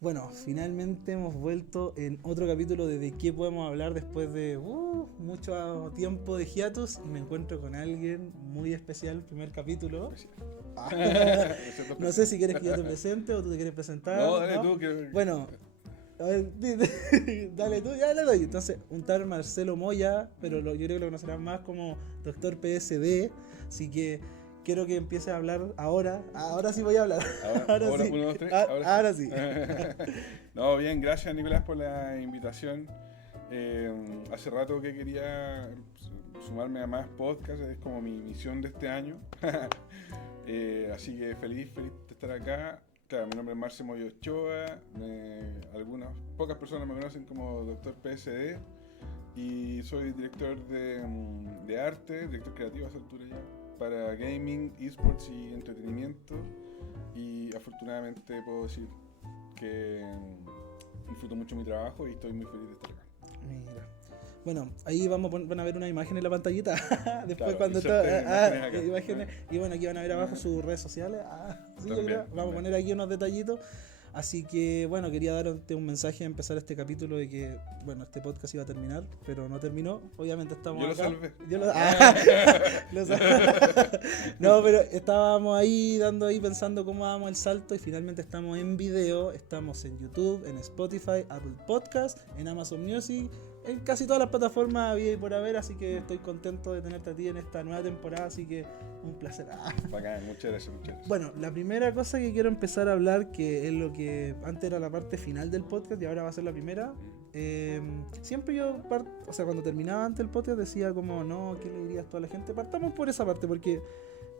Bueno, finalmente hemos vuelto en otro capítulo de qué podemos hablar después de mucho tiempo de hiatus y me encuentro con alguien muy especial, primer capítulo. Especial. Excepto No sé especial. si quieres que yo te presente o tú te quieres presentar, No, dale ¿no? tú que. Bueno, a ver, dale tú, ya le doy. Entonces, un tal Marcelo Moya, pero yo creo que lo conocerás más como Doctor PSD, así que quiero que empieces a hablar ahora. Ahora sí voy a hablar. Ahora, Ahora ahora, sí. uno, dos, tres, ahora sí. Ahora sí. No, bien, gracias Nicolás por la invitación. Hace rato que quería sumarme a más podcasts, es como mi misión de este año. Así que feliz de estar acá. Claro, mi nombre es Marce Moyo Ochoa. Algunas pocas personas me conocen como Doctor PSD y soy director de arte, director creativo a esa altura ya, para gaming, esports y entretenimiento. Y afortunadamente puedo decir que disfruto mucho mi trabajo y estoy muy feliz de estar acá. Mira. Bueno, ahí van a ver una imagen en la pantallita. Después Claro, cuando inserte imágenes acá. imágenes. Y bueno, aquí van a ver abajo sus redes sociales. Sí, yo creo. Vamos a poner aquí unos detallitos. Así que bueno, quería darte un mensaje a empezar este capítulo de que, bueno, este podcast iba a terminar, pero no terminó. Obviamente estamos Yo acá. lo salvé. Lo No, pero estábamos ahí pensando cómo damos el salto y finalmente estamos en video, estamos en YouTube, en Spotify, Apple Podcast, en Amazon Music, en casi todas las plataformas había y por haber, así que estoy contento de tenerte a ti en esta nueva temporada, así que un placer. Bacán, muchas gracias, muchas gracias. Bueno, la primera cosa que quiero empezar a hablar, que es lo que antes era la parte final del podcast y ahora va a ser la primera. Siempre yo, cuando terminaba antes el podcast decía como, no, ¿qué le dirías a toda la gente? Partamos por esa parte, porque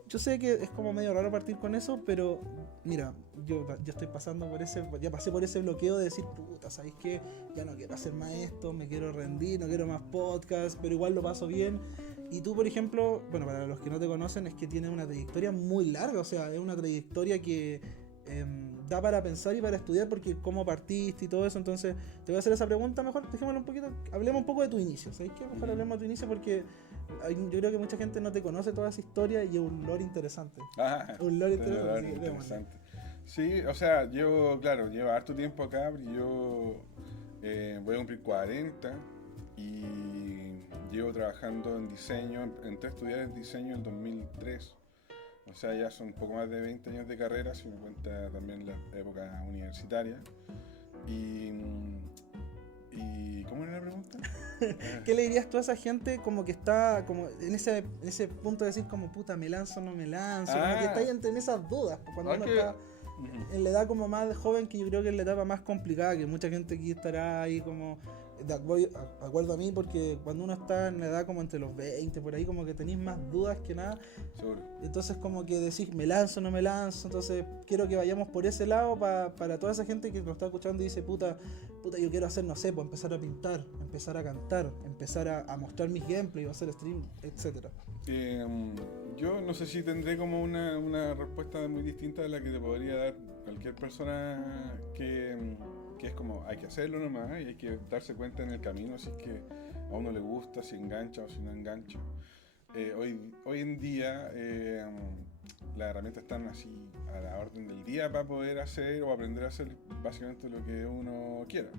yo sé que es como medio raro partir con eso, pero mira, yo estoy pasando ya pasé por ese bloqueo de decir, puta, ¿sabéis qué? Ya no quiero hacer más esto, me quiero rendir, no quiero más podcast, pero igual lo paso bien. Y tú, por ejemplo, bueno, para los que no te conocen, es que tienes una trayectoria muy larga, o sea, es una trayectoria que da para pensar y para estudiar, porque cómo partiste y todo eso. Entonces, te voy a hacer esa pregunta, mejor dejémoslo un poquito, hablemos un poco de tu inicio, ¿sabéis qué? Mejor hablemos de tu inicio porque yo creo que mucha gente no te conoce toda esa historia y es un lore interesante. Un lore Interesante. Sí, o sea, llevo harto tiempo acá, pero yo voy a cumplir 40 y llevo trabajando en diseño, entré a estudiar en diseño en 2003. O sea, ya son un poco más de 20 años de carrera, si me cuenta también la época universitaria. ¿Y cómo era la pregunta? ¿Qué le dirías tú a esa gente como que está como en ese punto de decir como puta, me lanzo o no me lanzo? Como que está ahí en esas dudas, cuando uno está en la edad como más joven, que yo creo que es la etapa más complicada, que mucha gente aquí estará ahí como de acuerdo a mí, porque cuando uno está en la edad como entre los 20, por ahí como que tenéis más dudas que nada. Seguro. Entonces como que decís, me lanzo o no me lanzo. Entonces quiero que vayamos por ese lado para toda esa gente que nos está escuchando y dice, puta, yo quiero hacer, no sé, pues empezar a pintar, empezar a cantar, empezar a mostrar mis gameplays, a hacer stream, etcétera. Yo no sé si tendré como una respuesta muy distinta a la que te podría dar cualquier persona que es como, hay que hacerlo nomás y hay que darse cuenta en el camino si es que a uno le gusta, si engancha o si no engancha. Hoy en día las herramientas están así a la orden del día para poder hacer o aprender a hacer básicamente lo que uno quiera.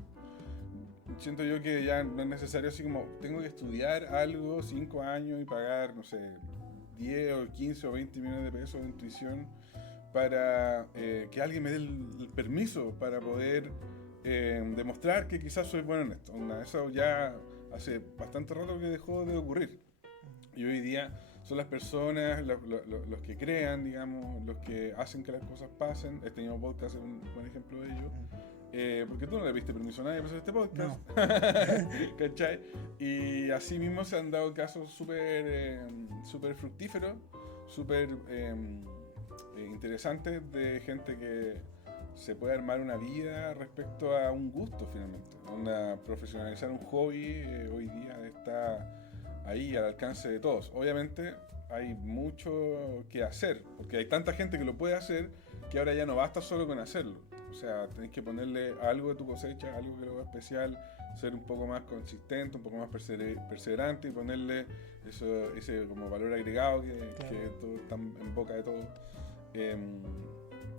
Siento yo que ya no es necesario así como tengo que estudiar algo 5 años y pagar, no sé, 10 o 15 o 20 millones de pesos de intuición para que alguien me dé el permiso para poder demostrar que quizás soy bueno en esto. Eso ya hace bastante rato que dejó de ocurrir. Y hoy día son las personas, los que crean, digamos, los que hacen que las cosas pasen. Este mismo podcast es un buen ejemplo de ello. Porque tú no le diste permiso a nadie para hacer este podcast. No. ¿Cachai? Y así mismo se han dado casos súper fructíferos, súper interesantes de gente que se puede armar una vida respecto a un gusto finalmente. Profesionalizar un hobby hoy día está ahí al alcance de todos. Obviamente hay mucho que hacer, porque hay tanta gente que lo puede hacer que ahora ya no basta solo con hacerlo. O sea, tenés que ponerle algo de tu cosecha, algo que lo haga especial, ser un poco más consistente, un poco más perseverante y ponerle ese como valor agregado que todo está en boca de todos.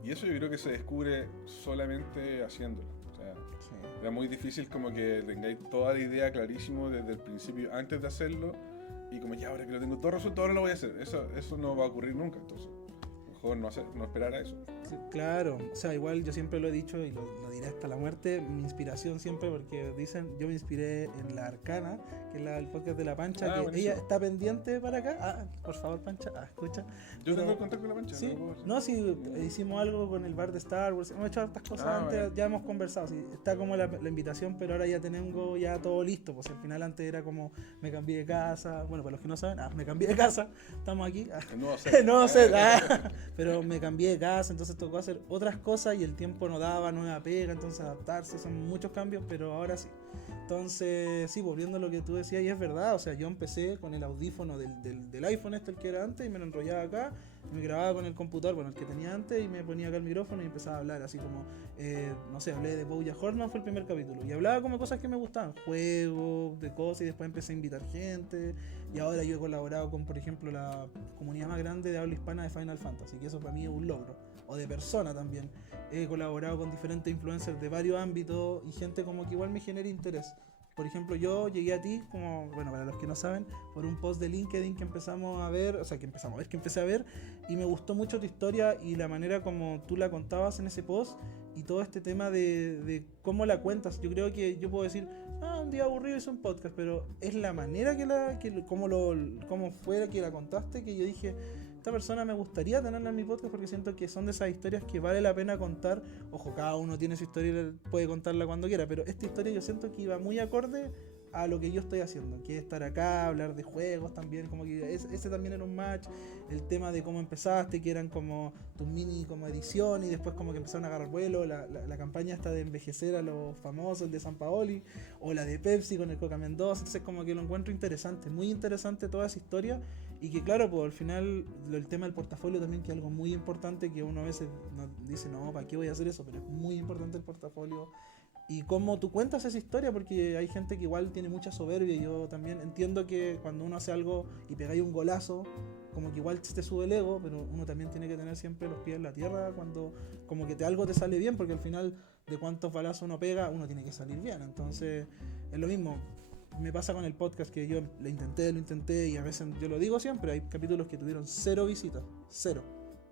Y eso yo creo que se descubre solamente haciéndolo. O sea, Sí. era muy difícil como que tengáis toda la idea clarísimo desde el principio, antes de hacerlo, y como ya ahora que lo tengo todo resuelto, ahora lo voy a hacer. Eso no va a ocurrir nunca, entonces mejor no esperar a eso. Sí, claro, o sea, igual yo siempre lo he dicho y lo diré hasta la muerte, mi inspiración siempre, porque dicen, yo me inspiré en La Arcana, que es el podcast de La Pancha, que Buenísimo. ella está pendiente para acá. Por favor, Pancha, escucha. Yo Pero- tengo el contacto con la Pancha. Sí, no lo puedo- no, sí, hicimos algo con el bar de Star Wars, hemos hecho hartas cosas antes, Bueno. ya hemos conversado, sí, está como la invitación, pero ahora ya tengo ya todo listo, pues al final antes era como, me cambié de casa, bueno, para los que no saben, me cambié de casa, estamos aquí, El nuevo set. no sé, pero me cambié de casa, entonces tocó hacer otras cosas y el tiempo no daba, nueva pega, entonces adaptarse, son muchos cambios, pero ahora sí. Entonces, sí, volviendo a lo que tú decías, y es verdad, o sea, yo empecé con el audífono del iPhone el que era antes, y me lo enrollaba acá, y me grababa con el computador, bueno, el que tenía antes, y me ponía acá el micrófono y empezaba a hablar, así como, no sé, hablé de BoJack Horseman, fue el primer capítulo, y hablaba como cosas que me gustaban, juegos, de cosas, y después empecé a invitar gente, y ahora yo he colaborado con, por ejemplo, la comunidad más grande de habla hispana de Final Fantasy, que eso para mí es un logro, o de persona también. He colaborado con diferentes influencers de varios ámbitos y gente como que igual me genera interés. Por ejemplo, yo llegué a ti, como, bueno, para los que no saben, por un post de LinkedIn que empezamos a ver, o sea, que empecé a ver, y me gustó mucho tu historia y la manera como tú la contabas en ese post y todo este tema de cómo la cuentas. Yo creo que yo puedo decir, un día aburrido hice un podcast, pero es la manera cómo fue que la contaste, que yo dije, esta persona me gustaría tenerla en mi podcast porque siento que son de esas historias que vale la pena contar. Ojo, cada uno tiene su historia y puede contarla cuando quiera, pero esta historia yo siento que iba muy acorde a lo que yo estoy haciendo, que es estar acá, hablar de juegos también, como que ese también era un match, el tema de cómo empezaste, que eran como tus mini como edición y después como que empezaron a agarrar vuelo, la campaña esta de envejecer a los famosos, el de San Paoli, o la de Pepsi con el Coca Mendoza, entonces como que lo encuentro interesante, muy interesante toda esa historia. Y que claro, pues al final el tema del portafolio también, que es algo muy importante, que uno a veces dice, no, ¿para qué voy a hacer eso? Pero es muy importante el portafolio. Y cómo tú cuentas esa historia, porque hay gente que igual tiene mucha soberbia. Y yo también entiendo que cuando uno hace algo y pegáis un golazo, como que igual te sube el ego, pero uno también tiene que tener siempre los pies en la tierra cuando como que algo te sale bien, porque al final de cuántos balazos uno pega, uno tiene que salir bien. Entonces es lo mismo. Me pasa con el podcast, que yo lo intenté y a veces, yo lo digo siempre, hay capítulos que tuvieron 0 visitas, 0.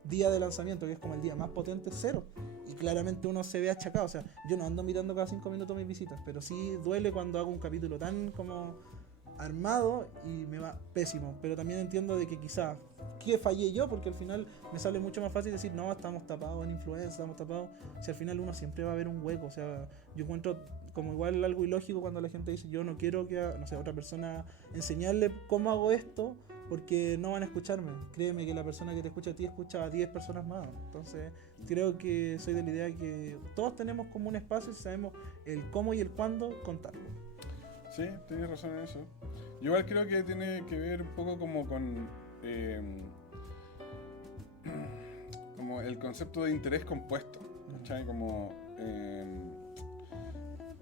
Día de lanzamiento, que es como el día más potente, 0. Y claramente uno se ve achacado, o sea, yo no ando mirando cada 5 minutos mis visitas, pero sí duele cuando hago un capítulo tan como armado y me va pésimo. Pero también entiendo de que quizás que fallé yo, porque al final me sale mucho más fácil decir, no, estamos tapados en influencia, estamos tapados. Si al final uno siempre va a ver un hueco, o sea, yo encuentro como igual algo ilógico cuando la gente dice, yo no quiero que a, no sé, otra persona enseñarle cómo hago esto, porque no van a escucharme. Créeme que la persona que te escucha a ti escucha a 10 personas más. Entonces creo que soy de la idea que todos tenemos como un espacio y sabemos el cómo y el cuándo contarlo. Sí, tienes razón en eso. Yo igual creo que tiene que ver un poco como con como el concepto de interés compuesto, ¿cachai? Como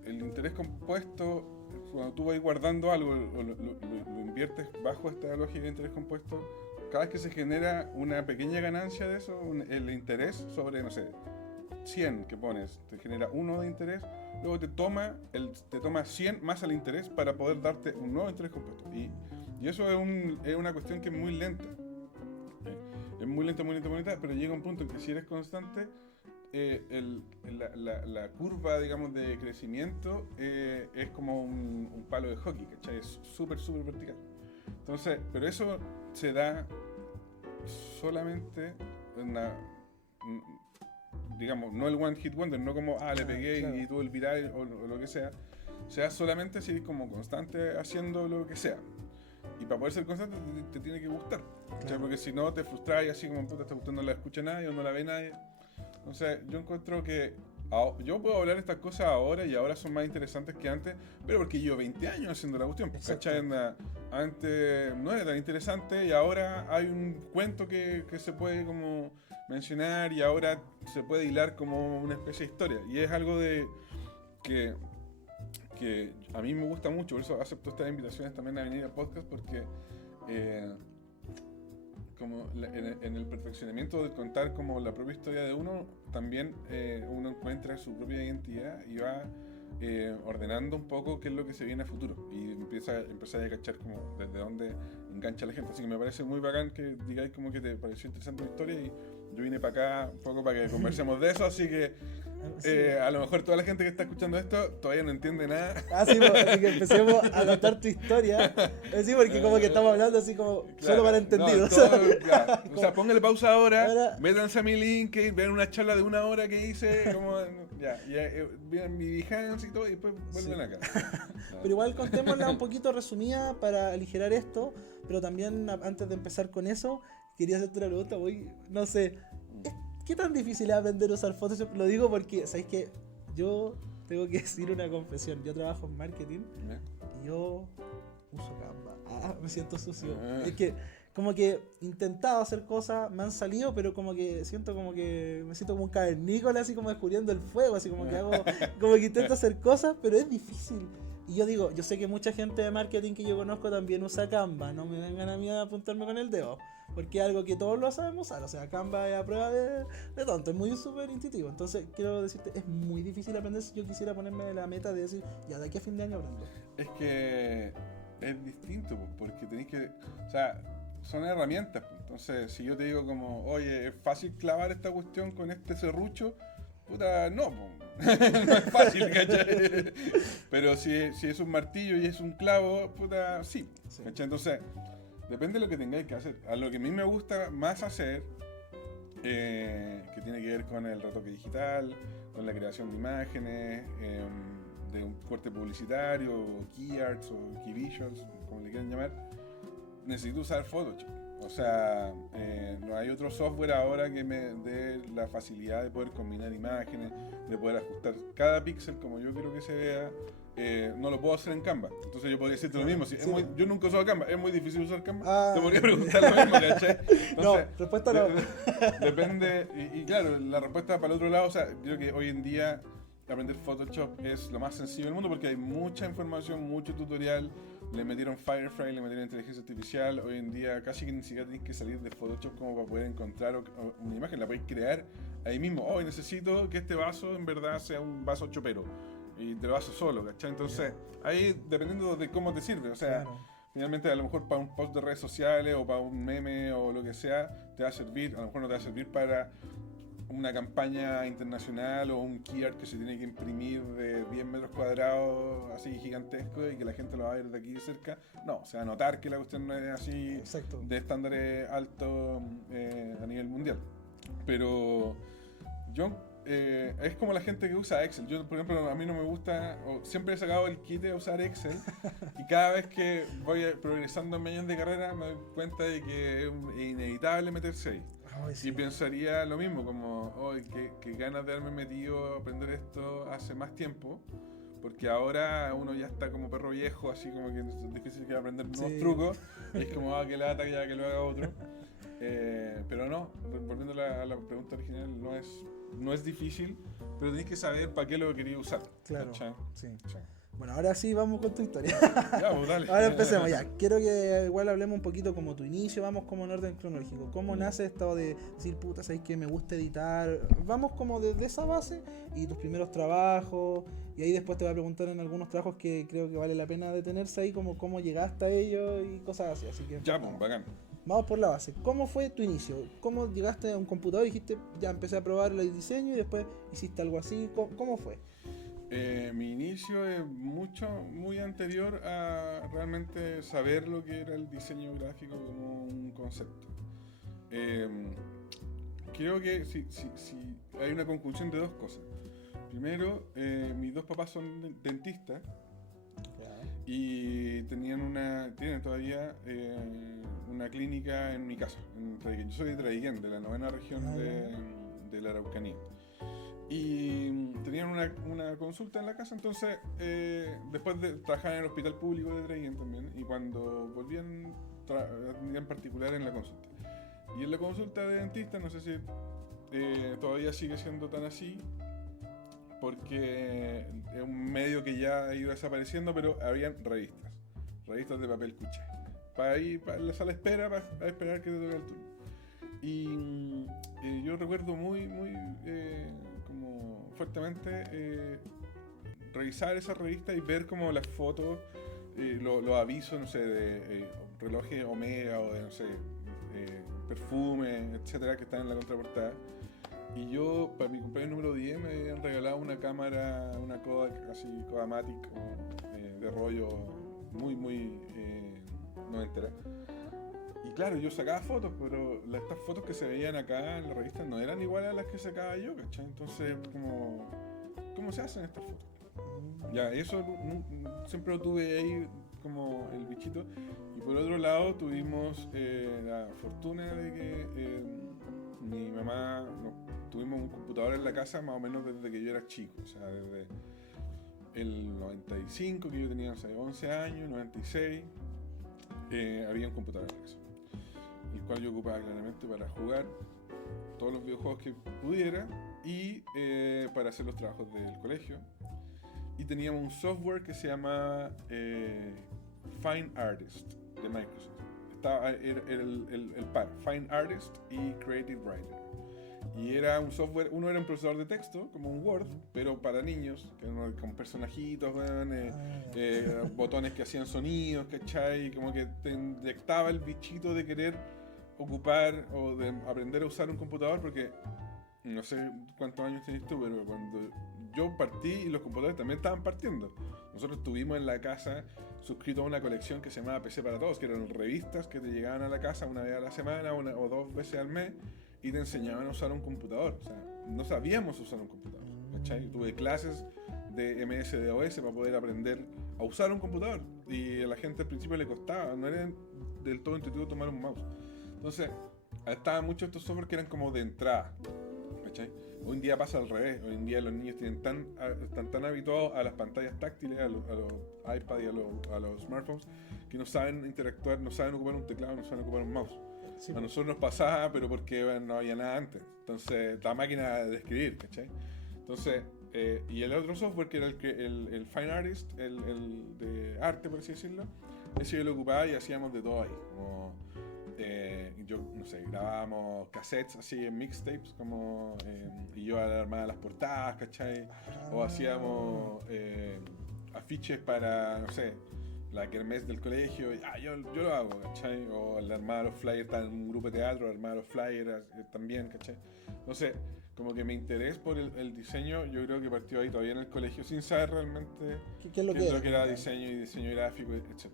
el interés compuesto, cuando tú vas guardando algo o lo inviertes bajo esta lógica de interés compuesto, cada vez que se genera una pequeña ganancia de eso, el interés sobre, no sé, 100 que pones, te genera 1 de interés, luego te toma 100 más al interés para poder darte un nuevo interés compuesto. Y eso es una cuestión que es muy lenta. Es muy lenta, pero llega un punto en que si eres constante, la curva, digamos, de crecimiento es como un palo de hockey, ¿cachai? Es súper vertical. Entonces, pero eso se da solamente digamos, no el one hit wonder, no como, le pegué claro, y tuvo el viral o lo que sea. Se da solamente si eres como constante haciendo lo que sea. Y para poder ser constante te tiene que gustar. Claro. Porque si no te frustras y así como puta, esta cuestión no la escucha nadie o no la ve nadie. Entonces yo encuentro que yo puedo hablar estas cosas ahora y ahora son más interesantes que antes, pero porque llevo 20 años haciendo la cuestión. ¿Cachai? Antes no era tan interesante y ahora hay un cuento que se puede como mencionar y ahora se puede hilar como una especie de historia. Y es algo de que a mí me gusta mucho, por eso acepto estas invitaciones también a venir al podcast, porque como en el perfeccionamiento de contar como la propia historia de uno, también uno encuentra su propia identidad y va ordenando un poco qué es lo que se viene a futuro y empezar a cachar como desde dónde engancha la gente. Así que me parece muy bacán que digáis como que te pareció interesante la historia y yo vine para acá un poco para que conversemos de eso, así que a lo mejor toda la gente que está escuchando esto todavía no entiende nada. Sí, pues, así que empecemos a contar tu historia. Sí, porque como que estamos hablando así como Claro, solo para entendidos. Ya. O sea, póngale pausa ahora, Ahora- métanse a mi link, vean una charla de 1 hora que hice, como, vean mi Behance y todo, y después vuelven acá. Pero igual contémosla un poquito resumida para aligerar esto, pero también antes de empezar con eso, quería hacerte una pregunta, no sé, ¿qué tan difícil es aprender a usar Photoshop? Lo digo porque, ¿sabéis qué? Yo tengo que decir una confesión, yo trabajo en marketing y yo uso Canva. Me siento sucio. Es que como que he intentado hacer cosas, me han salido, pero como que siento como que me siento como un cavernícola, así como descubriendo el fuego, así como que hago, como que intento hacer cosas, pero es difícil. Y yo digo, yo sé que mucha gente de marketing que yo conozco también usa Canva, no me vengan a mí a apuntarme con el dedo, porque es algo que todos lo sabemos usar, o sea, Canva es a prueba de tonto, es muy súper intuitivo. Entonces, quiero decirte, es muy difícil aprender si yo quisiera ponerme la meta de decir, ya de aquí a fin de año aprendo. Es que es distinto, porque tenéis que, o sea, son herramientas. Entonces, si yo te digo como, oye, es fácil clavar esta cuestión con este serrucho, puta, no, no es fácil, ¿cachai? Pero si es un martillo y es un clavo, puta, sí, ¿cachai? Entonces, depende de lo que tengáis que hacer. A lo que a mí me gusta más hacer, que tiene que ver con el retoque digital, con la creación de imágenes, de un corte publicitario, o key arts o key visuals, como le quieran llamar, necesito usar Photoshop. O sea, no hay otro software ahora que me dé la facilidad de poder combinar imágenes, de poder ajustar cada píxel como yo quiero que se vea. No lo puedo hacer en Canva. Entonces yo podría decirte lo mismo. Yo nunca he usado Canva. Es muy difícil usar Canva. Te podría preguntar lo mismo, ¿cachai? Entonces, no, respuesta no. Depende. Y claro, la respuesta para el otro lado, o sea, yo creo que hoy en día aprender Photoshop es lo más sencillo del mundo porque hay mucha información, mucho tutorial. Le metieron Firefly, le metieron inteligencia artificial. Hoy en día casi que ni siquiera tienes que salir de Photoshop como para poder encontrar una imagen. La podéis crear ahí mismo. Hoy necesito que este vaso en verdad sea un vaso chopero. Y te lo haces solo, ¿cachai? Entonces, ahí dependiendo de cómo te sirve. O sea, finalmente a lo mejor para un post de redes sociales o para un meme o lo que sea, te va a servir. A lo mejor no te va a servir para una campaña internacional o un key art que se tiene que imprimir de 10 metros cuadrados así gigantesco y que la gente lo va a ver de aquí de cerca. No, se va a notar que la cuestión no es así. Exacto. De estándares altos a nivel mundial. Pero yo es como la gente que usa Excel. Yo, por ejemplo, a mí no me gusta, siempre he sacado el kit de usar Excel y cada vez que voy progresando en mi años de carrera me doy cuenta de que es inevitable meterse ahí. Sí. Y pensaría lo mismo, como, que ganas de haberme metido a aprender esto hace más tiempo, porque ahora uno ya está como perro viejo, así como que es difícil que aprender nuevos trucos, y es como, que lata, ya que lo haga otro. Pero no, volviendo a la pregunta original, no es difícil, pero tenés que saber para qué lo querías usar. Claro, sí. Bueno, ahora sí vamos con tu historia. Ya, pues, dale. Ahora empecemos ya. Quiero que igual hablemos un poquito como tu inicio, vamos como en orden cronológico. ¿Cómo nace esto de decir, puta, sabes que me gusta editar? Vamos como desde esa base y tus primeros trabajos. Y ahí después te voy a preguntar en algunos trabajos que creo que vale la pena detenerse ahí, como cómo llegaste a ellos y cosas así que ya, pues, bacán. Vamos por la base. ¿Cómo fue tu inicio? ¿Cómo llegaste a un computador y dijiste, ya empecé a probar el diseño y después hiciste algo así? ¿Cómo fue? Mi inicio es muy anterior a realmente saber lo que era el diseño gráfico como un concepto. Creo que si hay una conjunción de dos cosas. Primero, mis dos papás son dentistas y tienen todavía una clínica en mi casa. Yo soy de Traiguén, de la 9ª región de la Araucanía. Y tenían una consulta en la casa, entonces después de trabajar en el hospital público de Traiguén también, y cuando volvían en particular en la consulta. Y en la consulta de dentista, no sé si todavía sigue siendo tan así, porque es un medio que ya ha ido desapareciendo, pero habían revistas de papel cuché. Para ir para la sala de espera, para esperar que te toque el turno. Y yo recuerdo muy como fuertemente revisar esa revista y ver como las fotos, los avisos, no sé, de relojes Omega o de, no sé, perfumes, etcétera, que están en la contraportada. Y yo, para mi cumpleaños número 10, me habían regalado una cámara, una Kodak, así, Kodamatic, de rollo muy noventera. Y claro, yo sacaba fotos, pero estas fotos que se veían acá en la revista no eran iguales a las que sacaba yo, ¿cachai? Entonces, ¿cómo se hacen estas fotos? Ya, eso siempre lo tuve ahí como el bichito. Y por otro lado, tuvimos la fortuna de que mi mamá, tuvimos un computador en la casa más o menos desde que yo era chico, o sea, desde el 95, que yo tenía, no sé, 11 años, 96, había un computador en la casa, el cual yo ocupaba claramente para jugar todos los videojuegos que pudiera y para hacer los trabajos del colegio. Y teníamos un software que se llama Fine Artist de Microsoft. Era el par, Fine Artist y Creative Writer. Y era un software, uno era un procesador de texto, como un Word, pero para niños, con personajitos, botones que hacían sonidos, ¿cachai? Como que te inyectaba el bichito de querer ocupar o de aprender a usar un computador, porque no sé cuántos años tenés tú, pero cuando yo partí y los computadores también estaban partiendo. Nosotros tuvimos en la casa suscrito a una colección que se llamaba PC para Todos, que eran revistas que te llegaban a la casa una vez a la semana o 2 veces al mes y te enseñaban a usar un computador. O sea, no sabíamos usar un computador, ¿cachai? Tuve clases de MS-DOS para poder aprender a usar un computador y a la gente al principio le costaba, no era del todo intuitivo tomar un mouse. Entonces, estaban muchos estos software que eran como de entrada, ¿cachai? Hoy en día pasa al revés. Hoy en día los niños están tan habituados a las pantallas táctiles, a los iPad y a los smartphones, que no saben interactuar, no saben ocupar un teclado, no saben ocupar un mouse. Sí, a nosotros nos pasaba, pero porque no había nada antes. Entonces, la máquina de escribir, ¿cachai? Entonces, y el otro software que era el Fine Artist, el de arte, por así decirlo, ese yo lo ocupaba y hacíamos de todo ahí. Como, yo, no sé, grabábamos cassettes así en mixtapes, como, y yo armaba las portadas, ¿cachai? O hacíamos afiches para, no sé, la kermés del colegio, yo lo hago, ¿cachai? O armaba los flyers, estaba en un grupo de teatro, armaba los flyers también, ¿cachai? Entonces, como que mi interés por el diseño, yo creo que partió ahí todavía en el colegio, sin saber realmente qué es lo que era diseño y diseño gráfico, etc.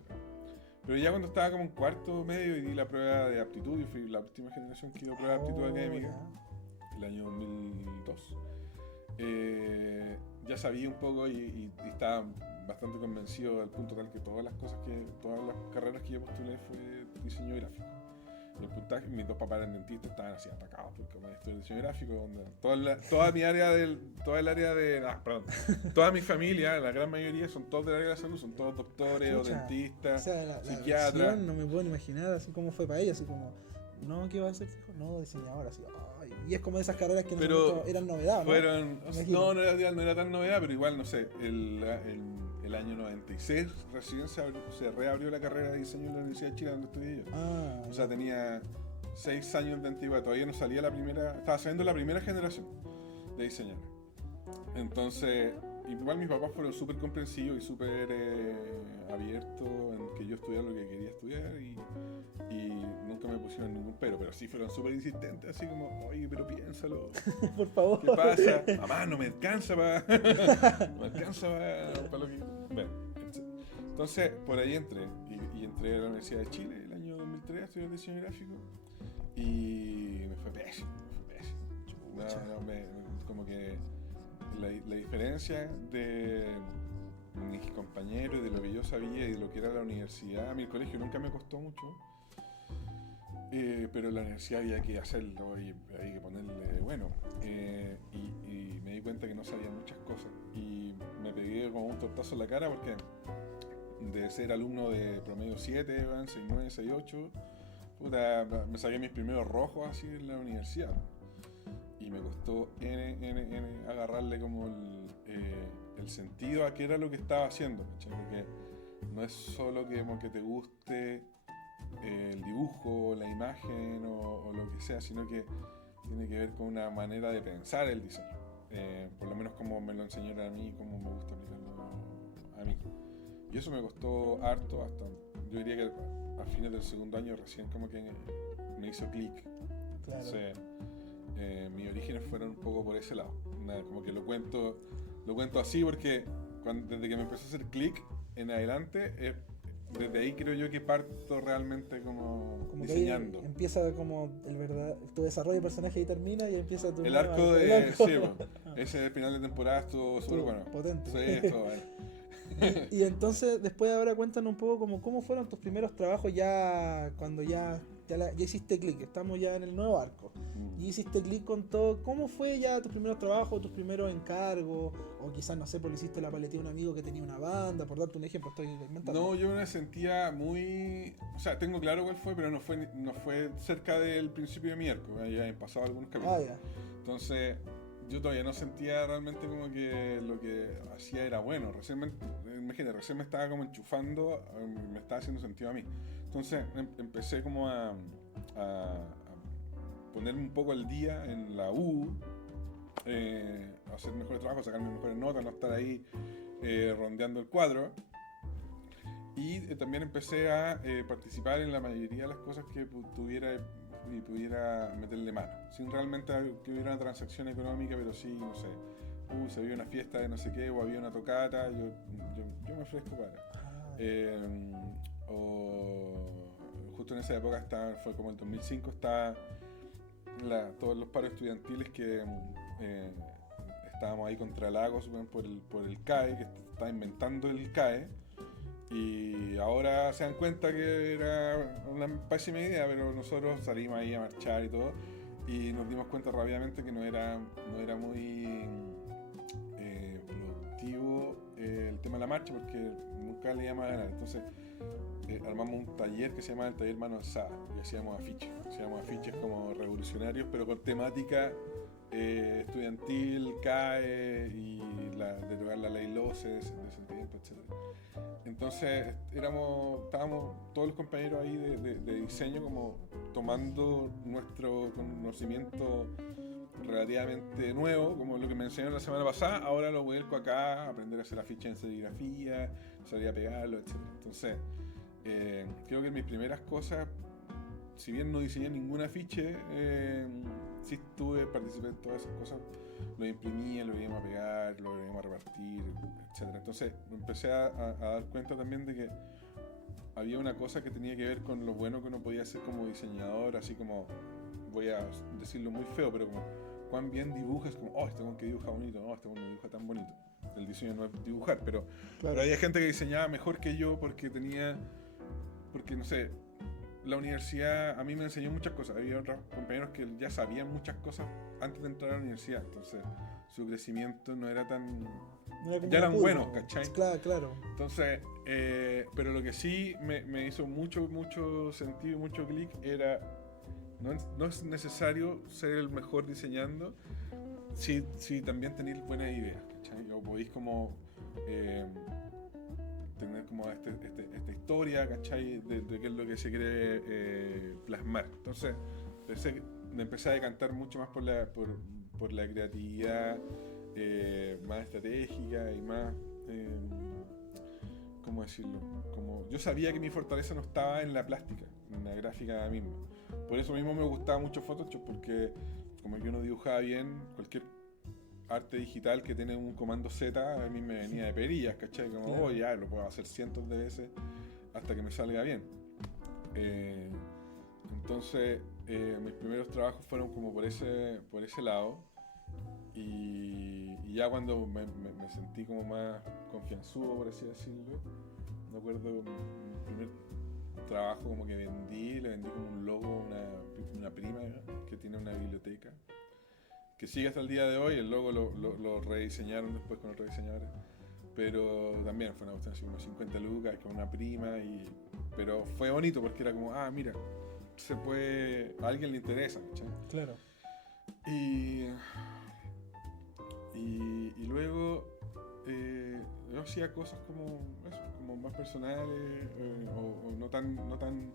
Pero ya cuando estaba como en cuarto medio y di la prueba de aptitud, y fui la última generación que dio prueba de aptitud académica, el año 2002, ya sabía un poco y estaba bastante convencido al punto tal que todas las carreras que yo postulé fue diseño gráfico. El puntaje, mis dos papás eran dentistas, estaban así atacados porque como estudio diseño gráfico, toda mi familia, la gran mayoría son todos del área de la salud, son todos doctores o dentistas, o sea, psiquiatras. No me puedo imaginar así como fue para ella, así como, no, ¿qué va a hacer? No, diseñador, así, ay. Y es como de esas carreras que en ese momento eran novedad, ¿no? No era tan novedad, pero igual, no sé, el año 96 recién se reabrió la carrera de diseño en la Universidad de Chile donde estudié yo. O sea, tenía 6 años de antigüedad, todavía no salía estaba saliendo la primera generación de diseñadores. Entonces, igual mis papás fueron súper comprensivos y súper abiertos en que yo estudiara lo que quería estudiar y nunca me pusieron ningún pero sí fueron súper insistentes, así como, oye, pero piénsalo. Por favor. ¿Qué pasa? Mamá, no me alcanza para lo que... Bueno, entonces por ahí entré y entré a la Universidad de Chile el año 2003 a estudiar diseño gráfico y me fue pésimo. Como que la diferencia de mis compañeros y de lo que yo sabía y de lo que era la universidad, a mí el colegio nunca me costó mucho, pero la universidad había que hacerlo y había que ponerle bueno, y me di cuenta que no sabía muchas cosas y me pegué como un tortazo en la cara porque de ser alumno de promedio 7, 6, 9, 6, 8, puta, me saqué mis primeros rojos así en la universidad y me costó agarrarle como el sentido a qué era lo que estaba haciendo, ¿cachai? Porque no es solo que te guste el dibujo, la imagen o lo que sea, sino que tiene que ver con una manera de pensar el diseño. Por lo menos como me lo enseñaron a mí, como me gusta aplicarlo a mí. Y eso me costó harto, hasta yo diría que a fines del segundo año recién como que me hizo clic. Claro. Entonces, mis orígenes fueron un poco por ese lado. Como que lo cuento así porque desde que me empezó a hacer clic en adelante, desde ahí creo yo que parto realmente como diseñando. Que ahí empieza como tu desarrollo de personaje y termina y empieza tu el arco de sí, bueno, ese final de temporada estuvo súper bueno. Potente. Sí, estuvo bueno. Y entonces después ahora cuéntanos un poco cómo fueron tus primeros trabajos ya cuando ya hiciste clic, estamos ya en el nuevo arco. Y hiciste clic con todo. ¿Cómo fue ya tus primeros trabajos, tus primeros encargos? O quizás, no sé, por hiciste la paletilla de un amigo que tenía una banda, por darte un ejemplo, estoy inventando. No, yo me sentía muy... O sea, tengo claro cuál fue, pero no fue cerca del principio de mi arco. Ya he pasado algunos capítulos. Ya. Entonces, yo todavía no sentía realmente como que lo que hacía era bueno. Recién me estaba como enchufando, me estaba haciendo sentido a mí. Entonces, empecé como a ponerme un poco al día en la U, hacer mejores trabajos, sacarme mejores notas, no estar ahí rondeando el cuadro. Y también empecé a participar en la mayoría de las cosas que pudiera meterle mano, sin realmente que hubiera una transacción económica, pero sí, no sé, se había una fiesta de no sé qué, o había una tocata, yo me ofrezco para. O justo en esa época fue como el 2005, todos los paros estudiantiles que estábamos ahí contra Lagos por el CAE, que estaba inventando el CAE, y ahora se dan cuenta que era una pésima idea, pero nosotros salimos ahí a marchar y todo, y nos dimos cuenta rápidamente que no era muy productivo el tema de la marcha, porque nunca le íbamos a ganar. Entonces armamos un taller que se llamaba el taller Mano Alzada, y hacíamos afiches como revolucionarios, pero con temática estudiantil, CAE y derogar la ley LOCE de ese tiempo, etc. Entonces estábamos todos los compañeros ahí de diseño como tomando nuestro conocimiento relativamente nuevo, como lo que me enseñaron la semana pasada, ahora lo vuelco acá, a aprender a hacer afiches en serigrafía, salir a pegarlo, etc. Entonces, creo que mis primeras cosas, si bien no diseñé ningún afiche, sí participé en todas esas cosas, lo imprimía, lo íbamos a pegar, lo íbamos a repartir, etc. Entonces me empecé a dar cuenta también de que había una cosa que tenía que ver con lo bueno que uno podía hacer como diseñador, así como, voy a decirlo muy feo, pero como cuán bien dibujas, como, este one que dibuja bonito, este one no dibuja tan bonito. El diseño no es dibujar, pero había gente que diseñaba mejor que yo porque no sé, la universidad a mí me enseñó muchas cosas. Había otros compañeros que ya sabían muchas cosas antes de entrar a la universidad, entonces su crecimiento no era tan... ya eran buenos, ¿cachai? Claro. Entonces, pero lo que sí me hizo mucho sentido, mucho clic, era no es necesario ser el mejor diseñando si también tenéis buenas ideas, ¿cachai? O podéis como tener como esta historia, ¿cachai? De qué es lo que se quiere plasmar. Entonces me empecé a decantar mucho más por la creatividad más estratégica y más ¿cómo decirlo? Como yo sabía que mi fortaleza no estaba en la plástica, en la gráfica misma. Por eso mismo me gustaba mucho Photoshop, porque como yo no dibujaba bien, cualquier arte digital que tiene un comando Z a mí me venía de perillas, ¿cachai? Como, ya lo puedo hacer cientos de veces hasta que me salga bien. Entonces mis primeros trabajos fueron como por ese lado, y ya cuando me sentí como más confianzudo, por así decirlo, me acuerdo mi primer trabajo como que le vendí como un logo a una prima que tiene una biblioteca que sigue hasta el día de hoy. El logo lo rediseñaron después con otros diseñadores, pero también fue una cuestión así como 50 lucas con una prima, pero fue bonito porque era como, mira, a alguien le interesa, ¿cachai? Claro. Y luego yo hacía cosas como eso, como más personales, o no tan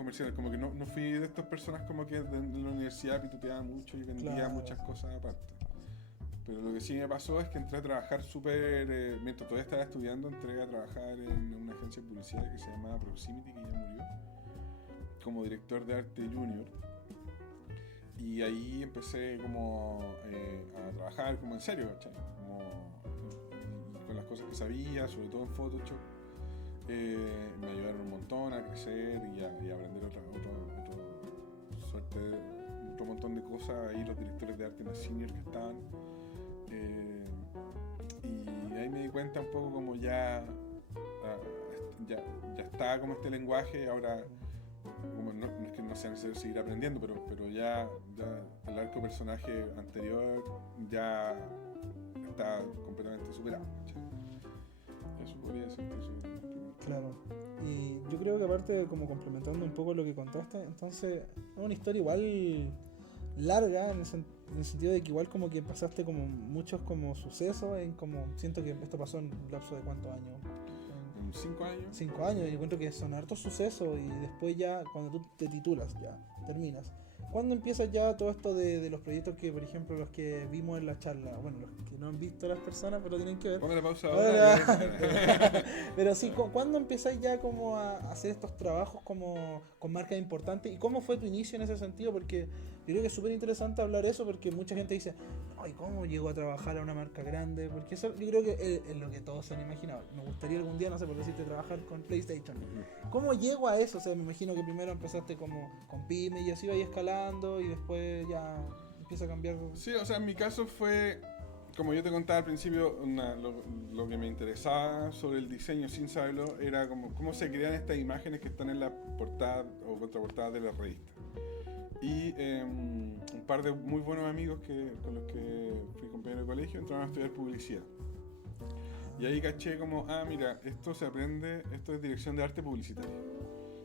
comerciales, como que no fui de estas personas como que de la universidad pituteaba mucho y vendía Claro. muchas cosas aparte. Pero lo que sí me pasó es que entré a trabajar mientras todavía estaba estudiando, entré a trabajar en una agencia de publicidad que se llamaba Proximity, que ya murió, como director de arte junior. Y ahí empecé como a trabajar como en serio, ¿cachai? Y con las cosas que sabía, sobre todo en Photoshop, me ayudaron un montón a crecer y a aprender otro montón de cosas. Ahí los directores de arte más senior que estaban. Y ahí me di cuenta un poco como ya está como este lenguaje, ahora como no es que no sea necesario seguir aprendiendo, pero ya el arco personaje anterior ya está completamente superado, ¿cachai? Eso podría ser eso. Claro. Y yo creo que aparte, como complementando un poco lo que contaste, entonces es una historia igual larga en el sentido de que igual como que pasaste como muchos como sucesos siento que esto pasó en un lapso de ¿cuántos años? En 5 años. 5 años, y yo encuentro que son hartos sucesos y después ya cuando tú te titulas, ya terminas. ¿Cuándo empieza ya todo esto de los proyectos que, por ejemplo, los que vimos en la charla? Bueno, los que no han visto las personas, pero tienen que ver. Ponme la pausa ahora. Pero sí, ¿cuándo empezáis ya como a hacer estos trabajos como con marcas importantes? ¿Y cómo fue tu inicio en ese sentido? Porque yo creo que es súper interesante hablar eso, porque mucha gente dice, ay, ¿cómo llego a trabajar a una marca grande? Porque eso yo creo que es lo que todos se han imaginado. Me gustaría algún día, no sé, por decirte, trabajar con PlayStation. ¿Cómo llego a eso? O sea, me imagino que primero empezaste como con pyme y así vais escalando y después ya empieza a cambiar. Sí, o sea, en mi caso fue, como yo te contaba al principio, lo que me interesaba sobre el diseño sin saberlo era como cómo se crean estas imágenes que están en la portada o contraportada de la revista. Y un par de muy buenos amigos con los que fui compañero de colegio entraron a estudiar publicidad. Y ahí caché como, mira, esto se aprende, esto es dirección de arte publicitaria.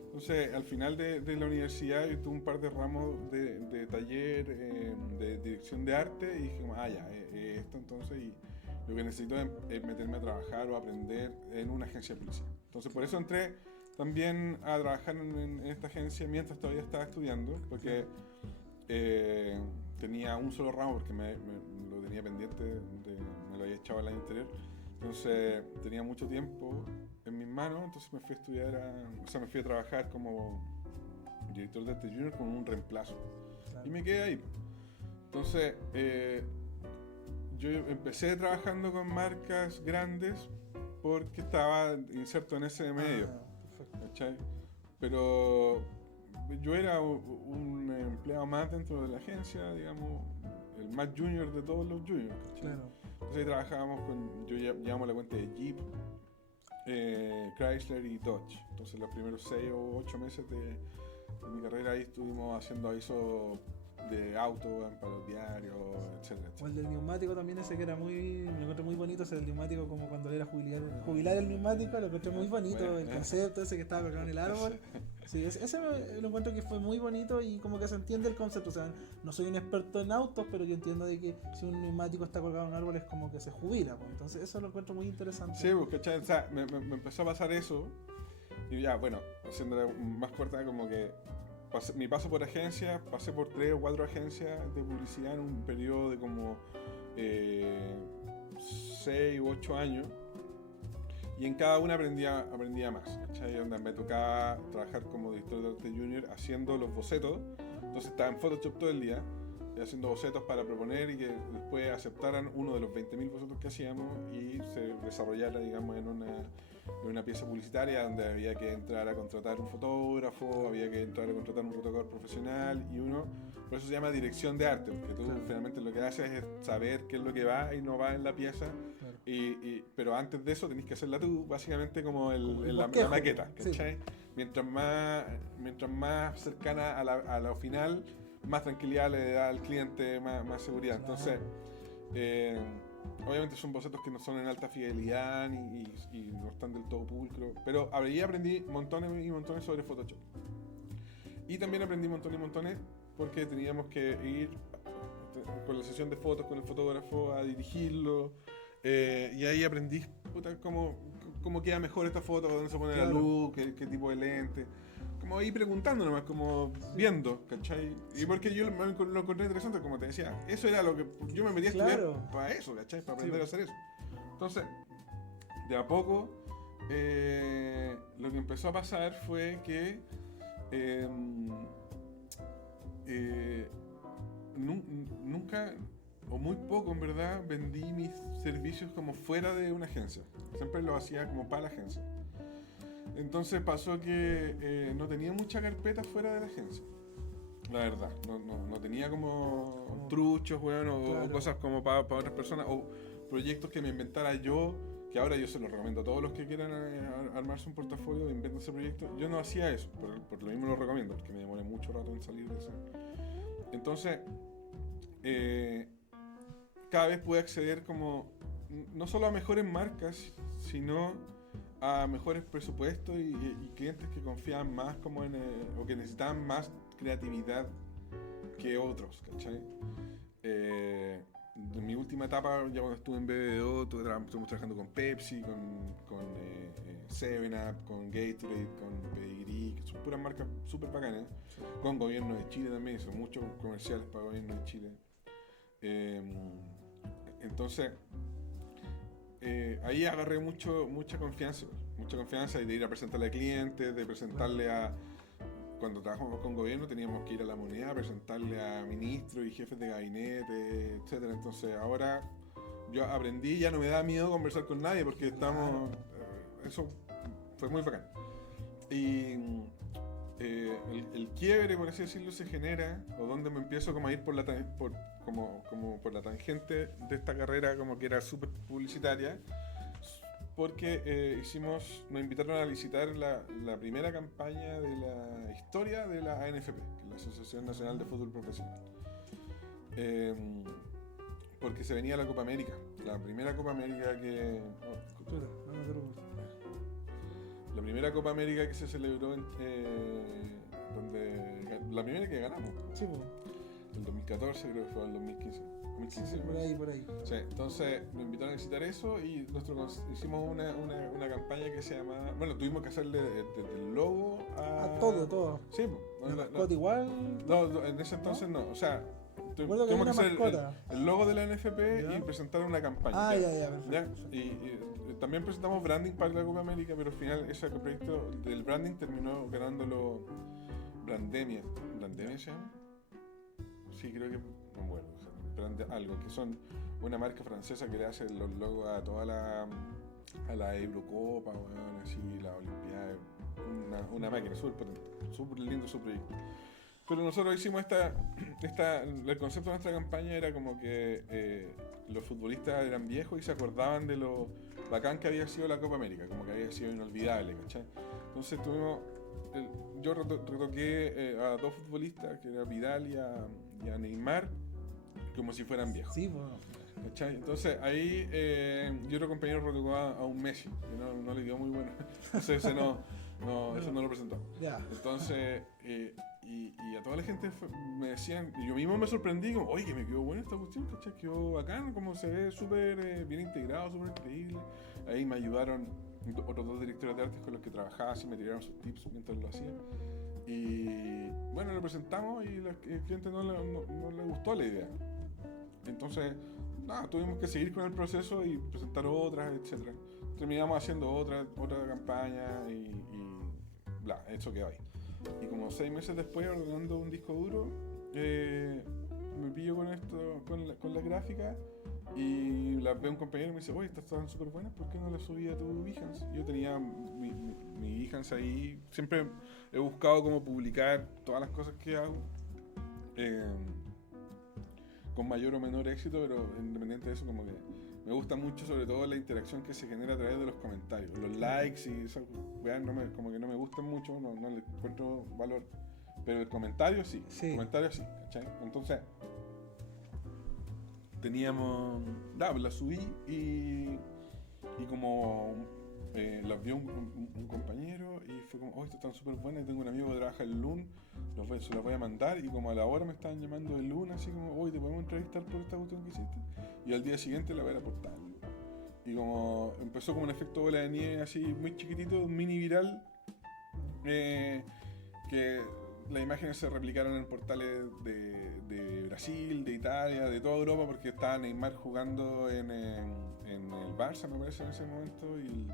Entonces, al final de la universidad yo tuve un par de ramos de taller de dirección de arte y dije, esto entonces, y lo que necesito es meterme a trabajar o aprender en una agencia de publicidad. Entonces, por eso entré también a trabajar en esta agencia mientras todavía estaba estudiando, porque tenía un solo ramo, porque me lo tenía pendiente, me lo había echado el año anterior. Entonces tenía mucho tiempo en mis manos, entonces me fui a estudiar, me fui a trabajar como director de arte junior con un reemplazo. Claro. Y me quedé ahí. Entonces yo empecé trabajando con marcas grandes porque estaba inserto en ese medio. ¿Cachai? Pero yo era un empleado más dentro de la agencia, digamos, el más junior de todos los juniors. ¿Cachai? Claro. Entonces ahí trabajábamos llevamos la cuenta de Jeep, Chrysler y Dodge. Entonces los primeros 6 o 8 meses de mi carrera ahí estuvimos haciendo avisos de auto para los diarios, etcétera. O el del neumático también, ese que era me lo encontré muy bonito, ese del neumático, como cuando era jubilar el neumático, lo encontré muy bonito, el concepto ese que estaba colgado en el árbol. Sí, ese lo encuentro que fue muy bonito y como que se entiende el concepto. O sea, no soy un experto en autos, pero yo entiendo de que si un neumático está colgado en un árbol es como que se jubila, pues. Entonces eso lo encuentro muy interesante. Sí, pues, ¿cachai? O sea, me empezó a pasar eso y ya, bueno, haciéndola más corta, como que mi paso por agencias, pasé por 3 o 4 agencias de publicidad en un periodo de como 6 u 8 años, y en cada una aprendía más, ¿cachai? Donde me tocaba trabajar como director de arte junior haciendo los bocetos, entonces estaba en Photoshop todo el día haciendo bocetos para proponer y que después aceptaran uno de los 20.000 bocetos que hacíamos y se desarrollara, digamos, en una pieza publicitaria donde había que entrar a contratar un fotógrafo, había que entrar a contratar un fotografo profesional por eso se llama dirección de arte, porque tú finalmente lo que haces es saber qué es lo que va y no va en la pieza, pero antes de eso tenés que hacerla tú, básicamente como la maqueta, ¿cachai? Sí. Mientras más cercana a lo final, más tranquilidad le da al cliente, más seguridad. Entonces, obviamente son bocetos que no son en alta fidelidad y no están del todo pulcros, pero ahí aprendí montones y montones sobre Photoshop. Y también aprendí montones porque teníamos que ir con la sesión de fotos con el fotógrafo a dirigirlo, y ahí aprendí cómo queda mejor esta foto, dónde se pone la luz, qué tipo de lente, como ahí preguntando nomás, como viendo, ¿cachai? Y porque yo lo encontré interesante, como te decía, eso era lo que yo me metí a estudiar para eso, ¿cachai? Para aprender a hacer eso. Entonces, de a poco, lo que empezó a pasar fue que nunca, o muy poco en verdad, vendí mis servicios como fuera de una agencia. Siempre lo hacía como para la agencia. Entonces pasó que no tenía mucha carpeta fuera de la agencia. La verdad, no tenía como truchos, bueno, o cosas como para otras personas, o proyectos que me inventara yo, que ahora yo se los recomiendo a todos los que quieran armarse un portafolio, invéntense proyectos. Yo no hacía eso, por lo mismo lo recomiendo, porque me demoré mucho rato en salir de eso. Entonces, cada vez pude acceder como, no solo a mejores marcas, sino a mejores presupuestos y clientes que confiaban más como o que necesitaban más creatividad que otros, ¿cachai? En mi última etapa, ya cuando estuve en BBDO, estuvimos trabajando con Pepsi, con 7up, con Gatorade, con Pedigree, que son puras marcas súper bacanas, con Gobierno de Chile también, son muchos comerciales para Gobierno de Chile. Entonces, ahí agarré mucha confianza de ir a presentarle a clientes, de presentarle a... Cuando trabajamos con gobierno teníamos que ir a la Moneda a presentarle a ministros y jefes de gabinete, etcétera. Entonces ahora yo aprendí, ya no me da miedo conversar con nadie porque estamos... eso fue muy bacán. Y el quiebre, por así decirlo, se genera, o donde me empiezo como a ir por la tangente de esta carrera como que era súper publicitaria, porque nos invitaron a visitar la primera campaña de la historia de la ANFP, que es la Asociación Nacional de Fútbol Profesional. Porque se venía la Copa América, la primera Copa América que... La primera Copa América que se celebró la primera que ganamos. Sí, pues. El 2014 creo que fue el 2015. 2015 sí, por ahí. Sí, entonces nos invitaron a visitar eso y nosotros hicimos una campaña que se llamaba... Bueno, tuvimos que hacerle desde el logo a... todo. Sí, pues. ¿La mascota igual? No, en ese entonces no. O sea, tuvimos que hacer el logo de la NFP y presentar una campaña. Perfecto. Y también presentamos branding para la Copa América, pero al final ese proyecto del branding terminó ganándolo Brandemia. ¿Brandemia se llama? Sí, creo que... No me acuerdo. Algo, que son una marca francesa que le hace los logos a toda a la Eurocopa, bueno, así, la Olimpiada, una máquina súper potente, súper lindo su proyecto. Pero nosotros hicimos el concepto de nuestra campaña era como que los futbolistas eran viejos y se acordaban de lo bacán que había sido la Copa América, como que había sido inolvidable, ¿cachai? Entonces yo retoqué a dos futbolistas, que era Vidal y a Neymar, como si fueran viejos. Sí, bueno. ¿Cachai? Entonces ahí yo otro compañero retocó a un Messi, que no le dio muy bueno. Entonces ese no lo presentó. Yeah. Entonces, y a toda la gente me decían, y yo mismo me sorprendí, como, oye, que me quedó buena esta cuestión, ¿cachai? Quedó bacán, como se ve súper bien integrado, súper increíble. Ahí me ayudaron otros dos directores de artes con los que trabajaba, así me tiraron sus tips mientras lo hacía. Y bueno, lo presentamos y el cliente no le gustó la idea. Entonces, tuvimos que seguir con el proceso y presentar otras, etc. Terminamos haciendo otra campaña y bla, eso quedó ahí. Y como 6 meses después, ordenando un disco duro, me pillo con esto, con la gráfica, y la veo un compañero y me dice, oye, estas estaban súper buenas, ¿por qué no las subí a tu Behance? Yo tenía mi Behance ahí, siempre he buscado cómo publicar todas las cosas que hago. Con mayor o menor éxito, pero independiente de eso, como que me gusta mucho sobre todo la interacción que se genera a través de los comentarios. Los likes y eso, como que no me gustan mucho, no les encuentro valor. Pero el comentario sí, ¿cachai? Entonces, la subí y como las vio un compañero y fue como, estas están súper buenas, y tengo un amigo que trabaja en LUN, se las voy a mandar, y como a la hora me estaban llamando de LUN, así como, te podemos entrevistar por esta cuestión que hiciste, y al día siguiente la voy a portar. Y como empezó como un efecto bola de nieve así muy chiquitito, un mini viral, que las imágenes se replicaron en portales de Brasil, de Italia, de toda Europa, porque estaba Neymar jugando en el Barça, me parece, en ese momento, y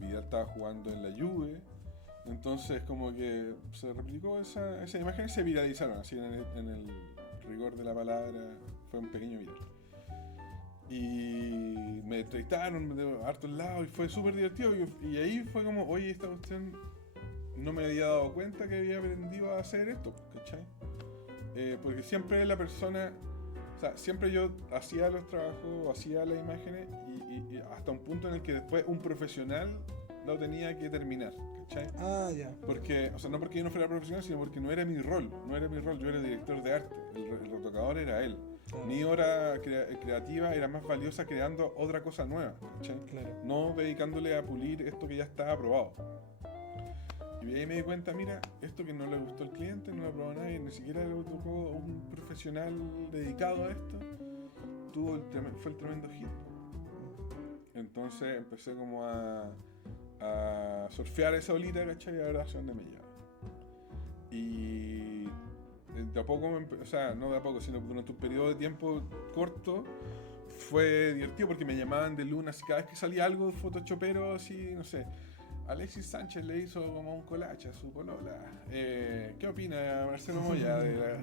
Vidal estaba jugando en la Juve. Entonces como que se replicó esa imagen y se viralizaron, así en el rigor de la palabra, fue un pequeño viral. Y me entrevistaron de hartos lados y fue súper divertido, y ahí fue como, oye, esta cuestión no me había dado cuenta que había aprendido a hacer esto, ¿cachai? Porque siempre la persona, o sea, siempre yo hacía los trabajos, hacía las imágenes y hasta un punto en el que después un profesional lo tenía que terminar, ¿cachai? Ah, ya. Porque, o sea, no porque yo no fuera profesional, sino porque no era mi rol, yo era el director de arte, el retocador era él. Claro. Mi hora creativa era más valiosa creando otra cosa nueva, ¿cachai? Claro. No dedicándole a pulir esto que ya está aprobado. Y ahí me di cuenta, mira, esto que no le gustó al cliente, no lo aprobó nadie, ni siquiera lo tocó un profesional dedicado a esto, fue el tremendo hit. Entonces empecé como a surfear esa olita, ¿cachai? Y a ver hacia dónde me lleva. Y de a poco, o sea, no de a poco, sino durante un periodo de tiempo corto, fue divertido porque me llamaban de lunas y cada vez que salía algo photoshopero, así, no sé. Alexis Sánchez le hizo como un collage a su polola. ¿Qué opina Marcelo Moya de la...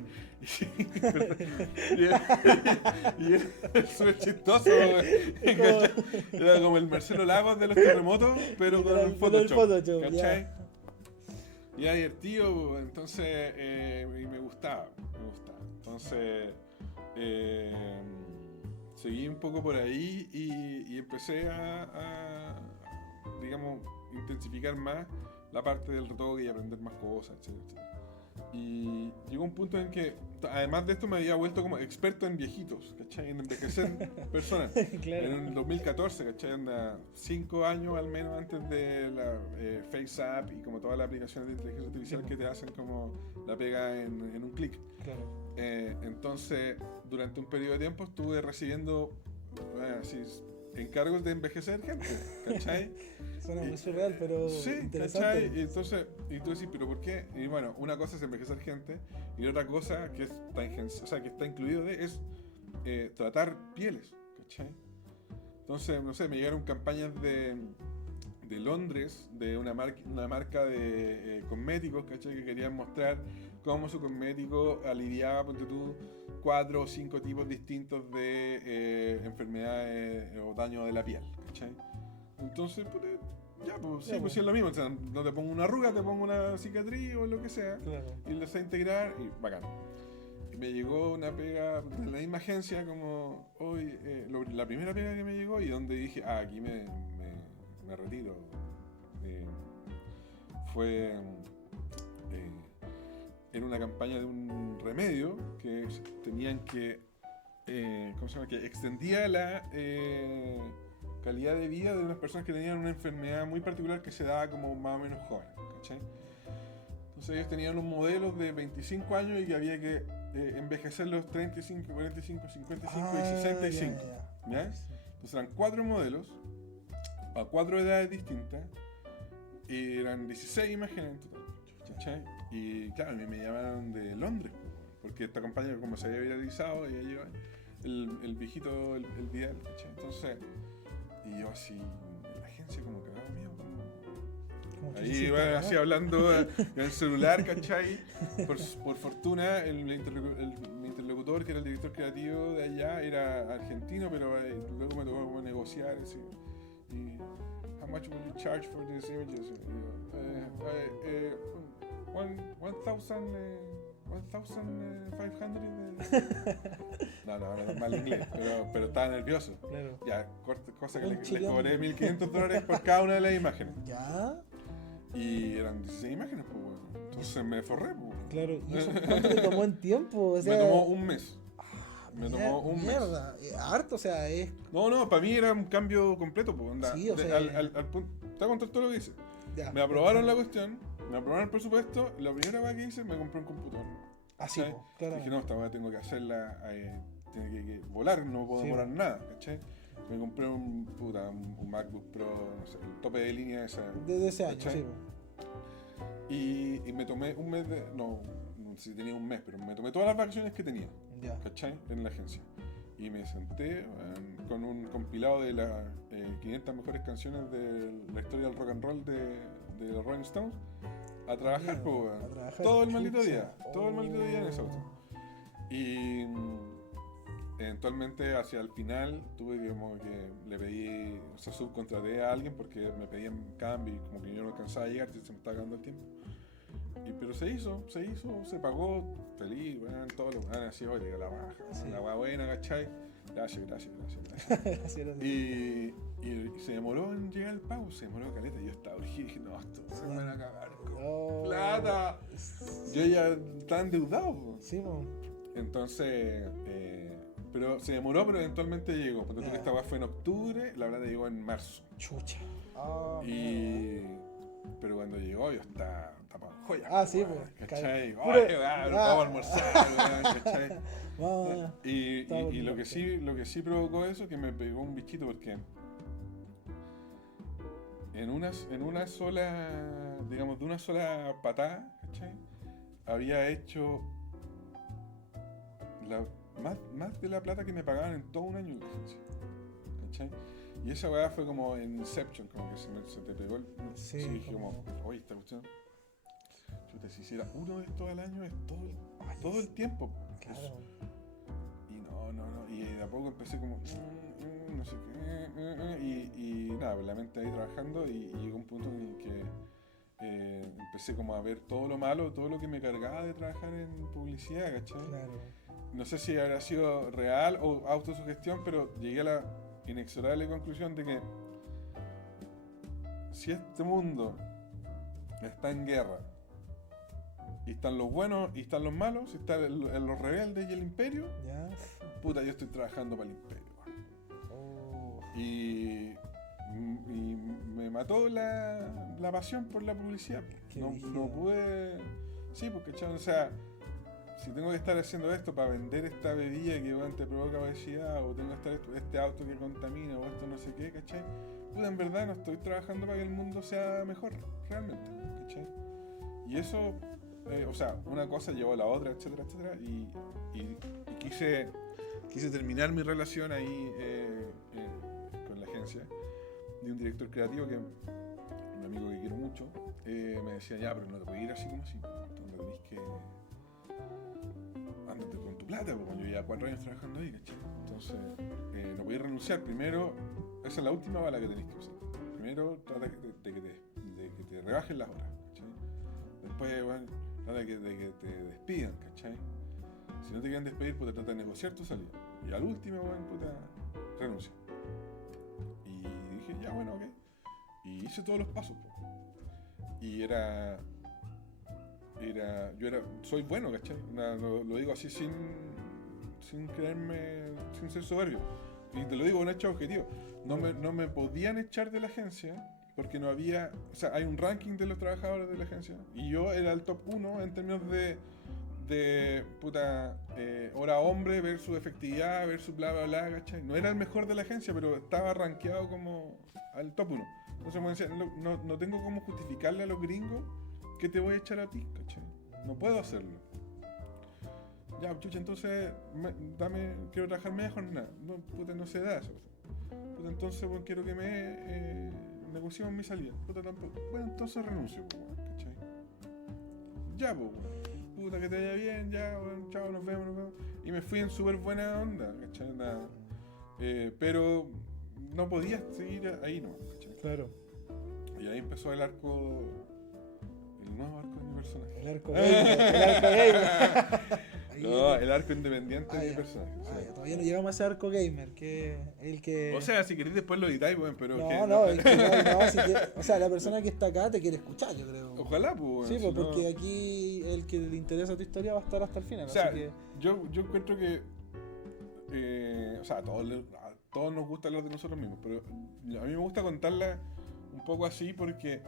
y era súper chistoso. Era como el Marcelo Lagos de los terremotos, pero con el Photoshop. ¿Cachai? Y era divertido, entonces me gustaba. Entonces seguí un poco por ahí y empecé a digamos, intensificar más la parte del retoque y aprender más cosas, etc. Y llegó un punto en que, además de esto, me había vuelto como experto en viejitos, ¿cachai? En envejecer personas. Claro. En el 2014, ¿cachai? Anda 5 años al menos antes de la FaceApp y como todas las aplicaciones de inteligencia artificial que te hacen como la pega en un clic. Claro. Entonces, durante un periodo de tiempo estuve recibiendo así, encargos de envejecer gente, ¿cachai? Suena muy surreal, pero sí, interesante. ¿cachai? Y entonces, y tú decís, ¿pero por qué? Y bueno, una cosa es envejecer gente y otra cosa que está incluido es tratar pieles, ¿cachai? Entonces, no sé, me llegaron campañas de Londres, de una marca de cosméticos, ¿cachai? Que querían mostrar cómo su cosmético aliviaba, ponte tú, 4 o 5 tipos distintos de enfermedades o daño de la piel, ¿cachai? Entonces, pues es lo mismo, o sea, no te pongo una arruga, te pongo una cicatriz o lo que sea, Claro. y lo sé integrar y bacán. Y me llegó una pega de la misma agencia como hoy, la primera pega que me llegó y donde dije, aquí me retiro. Fue en una campaña de un remedio que tenían que, ¿cómo se llama? Que extendía la calidad de vida de unas personas que tenían una enfermedad muy particular que se daba como más o menos joven, ¿cachai? Entonces ellos tenían un modelo de 25 años y que había que envejecer los 35, 45, 55 y 65. ¿Ya? Entonces eran 4 modelos a 4 edades distintas y eran 16 imágenes en total, ¿cachai? Y claro, a mí me llamaron de Londres porque esta campaña, como se había viralizado, ella lleva el viejito, el Vidal, ¿cachai? Entonces, y yo así en la agencia como cagado mío, ahí iba así hablando en el celular, ¿cachai? Por fortuna mi interlocutor, que era el director creativo de allá, era argentino, pero luego me tocó como negociar así. Y how much will you charge for these images? 1,500. No, mal inglés, pero estaba nervioso. Claro. Ya, cosa que les cobré $1,500 por cada una de las imágenes. ¿Ya? Y eran 16 imágenes, pues bueno. Entonces me forré, pues. Claro, ¿y eso cuánto te tomó en tiempo? O sea, me tomó un mes. Me tomó un mes. Mierda, harto, o sea, es... No, para mí era un cambio completo, pues. Onda, Sí, o sea... al punto, te voy a contar todo lo que hice. Ya, me aprobaron la cuestión, me aprobaron el presupuesto, la primera vez que hice me compré un computador. Así, ¿cachai? claro. Dije, no, esta vez tengo que hacerla, tiene que volar, no puedo demorar nada, ¿cachai? Me compré un MacBook Pro, no sé, el tope de línea esa. Desde ese año, ¿cachai? sí. y me tomé un mes no sé si tenía un mes, pero me tomé todas las vacaciones que tenía, Ya. ¿cachai? En la agencia. Y me senté con un compilado de las 500 mejores canciones de la historia del rock and roll de los Rolling Stones a trabajar, Mierda, pues, a trabajar, todo el maldito chucha. día, todo el maldito día en ese auto. Y eventualmente hacia el final tuve que, como que le pedí, o sea, subcontraté a alguien porque me pedían cambio y como que yo no alcanzaba a llegar, se me estaba acabando el tiempo. Pero se hizo, se pagó, feliz, bueno, todo lo que así, oye, la baja, Sí. la hueá buena, ¿cachai? Gracias. Gracias. Y se demoró en llegar el pago, se demoró caleta. Yo estaba urgido y dije, no, esto se me van a acabar con Oh. plata. Yo ya estaba endeudado, po. Sí, po. Entonces, pero se demoró, pero eventualmente llegó. Porque Ya. esta weá fue en octubre, la verdad llegó en marzo. Chucha. Ah, Pero cuando llegó yo estaba tapado en joya. Ah, sí, weón, pues. ¿cachai? Puro- Ay, weón, vamos a Ah. almorzar, weón, ¿cachai? Vamos. Estaba Y lo bonito. que sí provocó eso, que me pegó un bichito porque en una sola, digamos, de una sola patada, ¿cachai? Había hecho más de la plata que me pagaban en todo un año en la agencia, ¿cachai? Y esa weá fue como en Inception, como que se te pegó el... Sí, dije como- como, oye, esta cuestión, chuta, si hiciera uno de estos al año es todo el tiempo. Claro. Y no, y de a poco empecé como, no sé qué, y nada, pues la mente ahí trabajando y llegó un punto en el que empecé como a ver todo lo malo, todo lo que me cargaba de trabajar en publicidad, ¿cachai? Claro. No sé si habrá sido real o autosugestión, pero llegué a la inexorable conclusión de que si este mundo está en guerra, y están los buenos y están los malos, y están los rebeldes y el imperio, Ya. puta, yo estoy trabajando para el imperio. Oh. Y me mató la pasión por la publicidad. Qué No brígido. pude... Sí, porque, chaval, o sea, si tengo que estar haciendo esto para vender esta bebida que bueno, te provoca obesidad, o tengo que estar este auto que contamina, o esto no sé qué, ¿cachai? Puta, en verdad no estoy trabajando para que el mundo sea mejor, realmente, ¿cachai? Y eso, o sea, una cosa llevó a la otra, etcétera, y quise terminar mi relación ahí con la agencia de un director creativo que un amigo que quiero mucho me decía, ya, pero no te puedes ir así como así, donde tenés que ándate con tu plata, porque yo ya 4 años trabajando ahí, ¿cachai? Entonces no podías renunciar. Primero, esa es la última bala que tenés que usar. Primero trata de que te rebajen las horas, ¿cachai? Después, bueno, trata de que te despidan, ¿cachai? Si no te quieren despedir, pues te trata de negociar tu salida. Y al último, bueno, puta, renuncia. Y dije, ya, bueno, ok. Y hice todos los pasos, po. Y soy bueno, ¿cachai? Lo digo así sin creerme, sin ser soberbio. Y te lo digo con hecho objetivo. No me podían echar de la agencia porque no había, o sea, hay un ranking de los trabajadores de la agencia y yo era el top 1 en términos de puta, hora hombre versus efectividad versus bla bla bla, ¿cachai? No era el mejor de la agencia, pero estaba rankeado como al top 1. Entonces me decían, no tengo cómo justificarle a los gringos que te voy a echar a ti, ¿cachai? No puedo hacerlo. Ya, chucha, entonces quiero trabajar media jornada. No, puta, no se da eso. Puta, entonces, bueno, quiero que me negociemos mi salida. Puta, tampoco. Bueno, entonces renuncio, ¿cachai? Ya, pues, puta, que te vaya bien, ya, bueno, chao, nos vemos. Y me fui en súper buena onda, ¿cachai? Nada. Pero no podía seguir ahí, ¿no? ¿Cachai? Claro. Y ahí empezó el nuevo arco de mi personaje. El arco gamer. No, el arco independiente de mi ya. personaje. Sí. Ya, todavía no llegamos a ese arco gamer, que el que... O sea, si queréis después lo editáis, bueno, pero no, que el que si quiere- o sea, la persona que está acá te quiere escuchar, yo creo. Ojalá, pues. Sí, si pues no- porque aquí el que le interesa tu historia va a estar hasta el final. O sea, así que... yo encuentro que. O sea, a todos nos gusta hablar de nosotros mismos, pero a mí me gusta contarla un poco así porque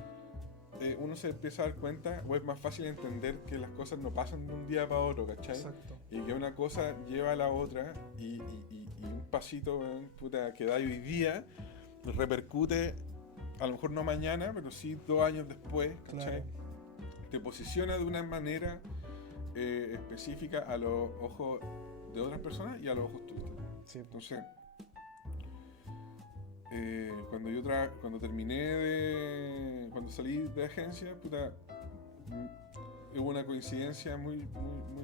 uno se empieza a dar cuenta, o es más fácil entender que las cosas no pasan de un día para otro, ¿cachai? Exacto. Y que una cosa lleva a la otra y un pasito, puta, que da hoy día repercute, a lo mejor no mañana, pero sí 2 años después, ¿cachai? Claro. te posiciona de una manera específica a los ojos de otras personas y a los ojos tuyos. Sí. Entonces, cuando salí de agencia, puta, hubo una coincidencia muy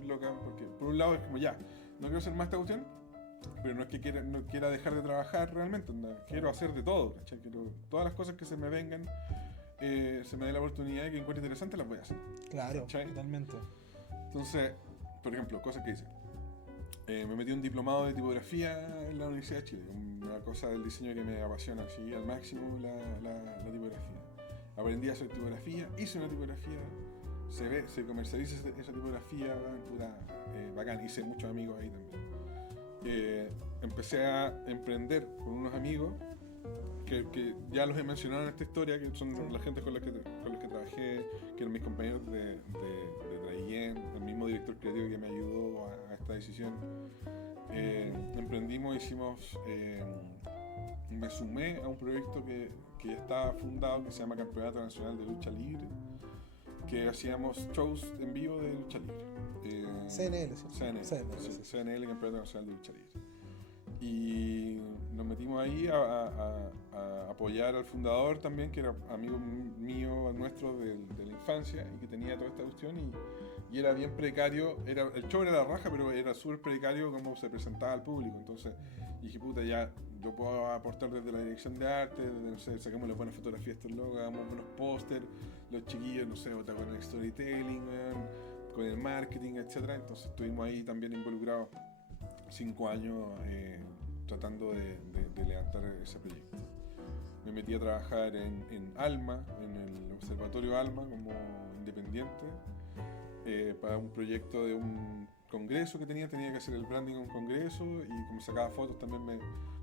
loca, porque por un lado es como ya, no quiero hacer más esta cuestión, pero no es que no quiera dejar de trabajar realmente, quiero hacer de todo, ¿cachai? Todas las cosas que se me vengan, se me dé la oportunidad y que encuentre interesante, las voy a hacer. Claro, ¿cachai? totalmente. Entonces, por ejemplo, cosas que hice. Me metí un diplomado de tipografía en la Universidad de Chile, una cosa del diseño que me apasiona así al máximo, la tipografía. Aprendí a hacer tipografía, hice una tipografía, se comercializa esa tipografía, puta, bacán, hice muchos amigos ahí también. Empecé a emprender con unos amigos que ya los he mencionado en esta historia, que son la gente con los que trabajé, que eran mis compañeros de Traillén, el mismo director creativo que me ayudó a esta decisión. Emprendimos, me sumé a un proyecto que ya estaba fundado, que se llama Campeonato Nacional de Lucha Libre, que hacíamos shows en vivo de lucha libre. CNL, ¿sí? CNL, Campeonato Nacional de Lucha Libre. Y nos metimos ahí a apoyar al fundador también, que era amigo mío, nuestro de la infancia, y que tenía toda esta cuestión, y era bien precario, el show era la raja, pero era súper precario cómo se presentaba al público. Entonces dije, puta, ya, yo puedo aportar desde la dirección de arte, desde, no sé, saquemos las buenas fotografías a estos logos, hagamos buenos pósters, los chiquillos, no sé, con el storytelling, con el marketing, etc. Entonces estuvimos ahí también involucrados 5 años tratando de levantar ese proyecto. Me metí a trabajar en Alma, en el Observatorio Alma, como independiente, para un proyecto de un congreso que tenía que hacer el branding a un congreso, y como sacaba fotos también me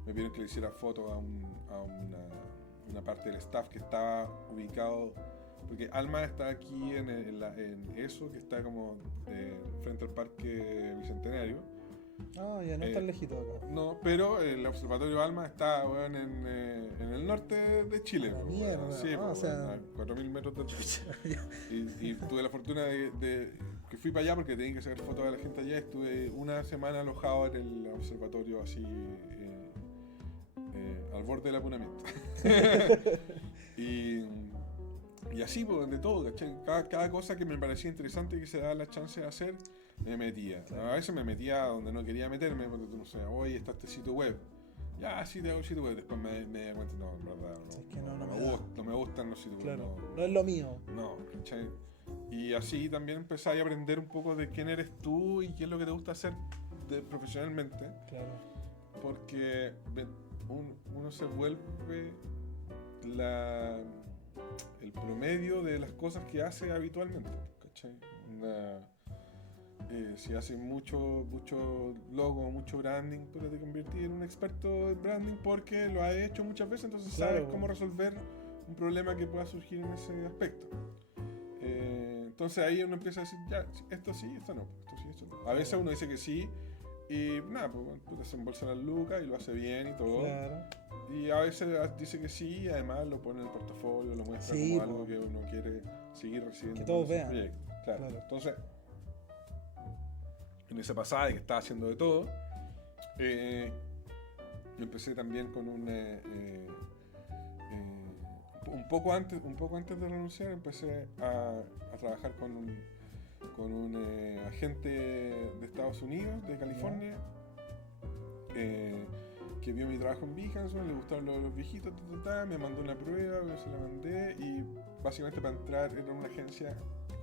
pidieron que le hiciera fotos a una parte del staff que estaba ubicado, porque Alma está aquí en eso, que está como frente al Parque Bicentenario. Ah, ya no es tan lejito acá. No, pero el Observatorio Alma está, bueno, en el norte de Chile. La mierda. Bueno, sí, o sea... a 4.000 metros de altura. y tuve la fortuna de que fui para allá porque tenía que sacar fotos de la gente allá. Estuve una semana alojado en el observatorio, así al borde del apunamiento. y así, pues, de todo, ¿cachai? Cada cosa que me parecía interesante y que se daba la chance de hacer, me metía. A veces me metía donde no quería meterme, porque tú no sé, oye, está este sitio web. Ya, sí, tengo un sitio web. Después me di cuenta, no, en verdad, no, es que no me gustan los sitios web. Claro, no es lo mío. No, ¿cachai? Y así también empecé a aprender un poco de quién eres tú y qué es lo que te gusta hacer profesionalmente. Claro. Porque uno se vuelve el promedio de las cosas que hace habitualmente, ¿cachai? Si haces mucho logo, mucho branding, pero te convertís en un experto en branding porque lo has hecho muchas veces, entonces sabes cómo resolver un problema que pueda surgir en ese aspecto. Entonces ahí uno empieza a decir, ya, esto sí, esto no, esto sí, esto no. A veces uno dice que sí y nada, pues se embolsa las lucas y lo hace bien y todo. Claro. Y a veces dice que sí y además lo pone en el portafolio, lo muestra como algo que uno quiere seguir recibiendo. Que todos vean. Proyecto. Claro. Entonces, en esa pasada de que estaba haciendo de todo, empecé también con un poco antes de renunciar, empecé a trabajar con un agente de Estados Unidos, de California, que vio mi trabajo en Behance, le gustaron los viejitos, me mandó una prueba, yo se la mandé, y básicamente para entrar era una agencia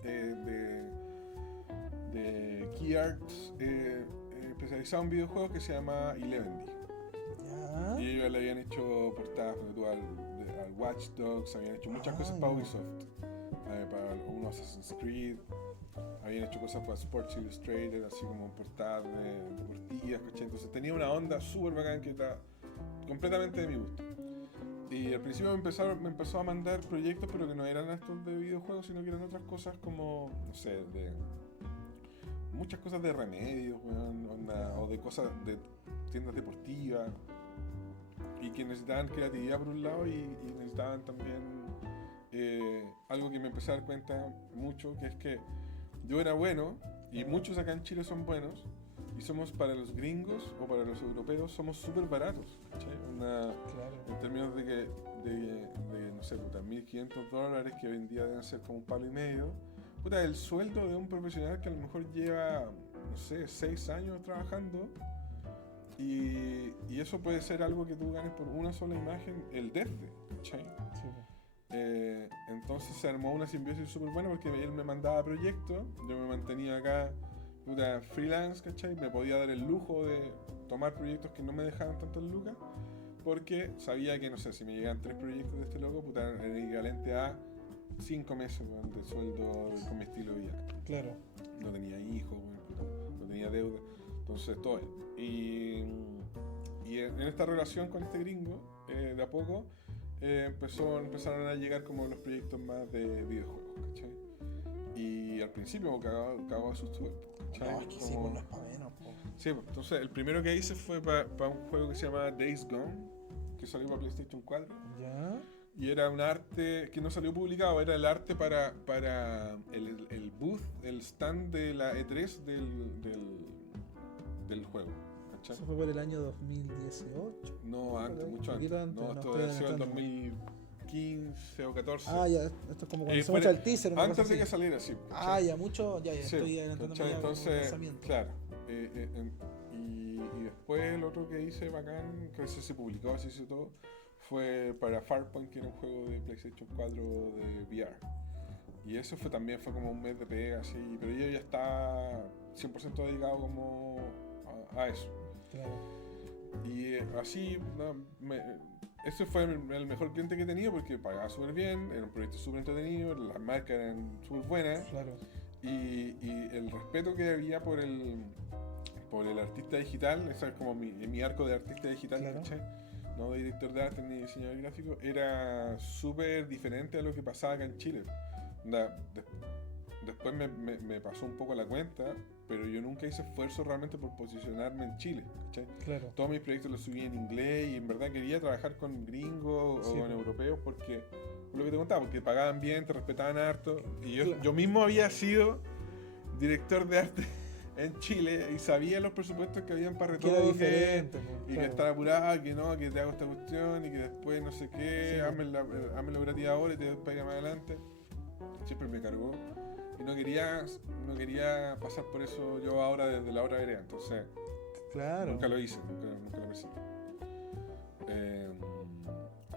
de Key Arts especializada en videojuegos que se llama 11D. Ya. Y ellos le habían hecho portadas al Watch Dogs, habían hecho muchas cosas para Ubisoft, para unos Assassin's Creed, habían hecho cosas para Sports Illustrated, así como portadas deportivas, ¿cachai? Entonces tenía una onda súper bacán que está completamente de mi gusto. Y al principio me empezó a mandar proyectos, pero que no eran estos de videojuegos, sino que eran otras cosas como, no sé, muchas cosas de remedios, o de cosas de tiendas deportivas, y que necesitaban creatividad por un lado y necesitaban también algo que me empecé a dar cuenta mucho, que es que yo era bueno, y muchos acá en Chile son buenos, y somos para los gringos o para los europeos, somos súper baratos, ¿cachai? En términos de no sé, puta, $1.500, que hoy en día deben ser como $1,5. Puta, el sueldo de un profesional que a lo mejor lleva, no sé, 6 años trabajando, y eso puede ser algo que tú ganes por una sola imagen, el desde, ¿cachai? Sí. Entonces se armó una simbiosis súper buena porque él me mandaba proyectos, yo me mantenía acá, puta, freelance, ¿cachai? Me podía dar el lujo de tomar proyectos que no me dejaban tantas lucas, porque sabía que, no sé, si me llegaban 3 proyectos de este loco, puta, era equivalente a 5 meses, weón, de sueldo con mi estilo de vida. Claro. No tenía hijos, weón, no tenía deuda, entonces todo. Y en esta relación con este gringo, de a poco, empezaron a llegar como los proyectos más de videojuegos, ¿cachai? Y al principio cagaba susto, ¿cachai? No, es que sí, pues no es para menos, po. Sí, pues, entonces el primero que hice fue para un juego que se llama Days Gone, que salió para PlayStation 4. Ya. Y era un arte que no salió publicado, era el arte para el booth, el stand de la E3 del juego, ¿cachai? Eso fue por el año 2018. No, antes, mucho Un antes. poquito antes, No, no, esto estoy debe ser el adelantando. 2015 o 14. Ah, ya, esto es como cuando se Fue muestra el teaser. Una antes cosa de que así. saliera, sí. Ah, ya, mucho, ya Sí, estoy adelantando ¿cachai? ya Entonces, el lanzamiento. claro. Y después el otro que hice bacán, que ese se publicó, así se todo, fue para Farpoint, que era un juego de PlayStation 4 de VR. Y eso también fue como un mes de pega, así, pero yo ya estaba 100% dedicado como a eso. Claro. Y así, no, ese fue el mejor cliente que he tenido porque pagaba súper bien, era un proyecto súper entretenido, las marcas eran súper buenas. Claro. Y el respeto que había por el artista digital, ese es como mi arco de artista digital, Claro. ¿cachai? No de director de arte ni diseñador gráfico, era súper diferente a lo que pasaba acá en Chile. Después me pasó un poco la cuenta, pero yo nunca hice esfuerzo realmente por posicionarme en Chile, ¿cachai? Claro. Todos mis proyectos los subí en inglés y en verdad quería trabajar con gringos Sí, o con po. europeos porque, por lo que te contaba, porque pagaban bien, te respetaban harto. Y Claro. yo mismo había sido director de arte en Chile y sabía los presupuestos que habían para Que era retoque diferente, po, y que claro. estar apurado, que no, que te hago esta cuestión y que después no sé qué, Sí. hazme la operativa ahora y te paga más adelante. Siempre me cargó y no quería pasar por eso yo ahora desde la hora vereda, entonces Claro. nunca lo hice, nunca lo perseguí.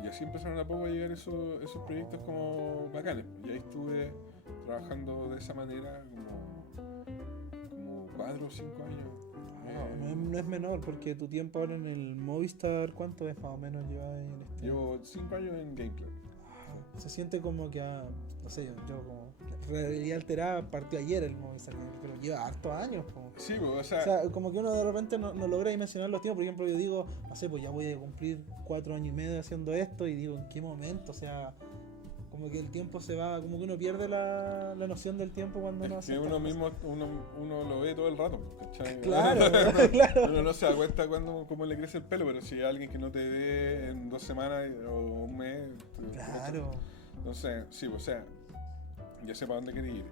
Y así empezaron a poco a llegar esos proyectos como bacanes. Y ahí estuve trabajando de esa manera como 4 o 5 años. No es menor, porque tu tiempo ahora en el Movistar, ¿cuánto es más o menos llevas en este? Llevo 5 años en Gameplay. Se siente como que, no sé, yo como realidad alterada partió ayer el Movistar, pero lleva hartos años. Como. Sí, pues, O sea, como que uno de repente no logra dimensionar los tiempos. Por ejemplo, yo digo, no sé, pues ya voy a cumplir 4 años y medio haciendo esto y digo, ¿en qué momento? O sea, como que el tiempo se va, como que uno pierde la noción del tiempo cuando uno es hace que estas uno cosas. mismo uno lo ve todo el rato, ¿cachai? Claro, claro. Uno no se da cuenta cómo le crece el pelo, pero si hay alguien que no te ve en 2 semanas o un mes. Claro. Entonces, sí, o sea, ya sé para dónde quería ir.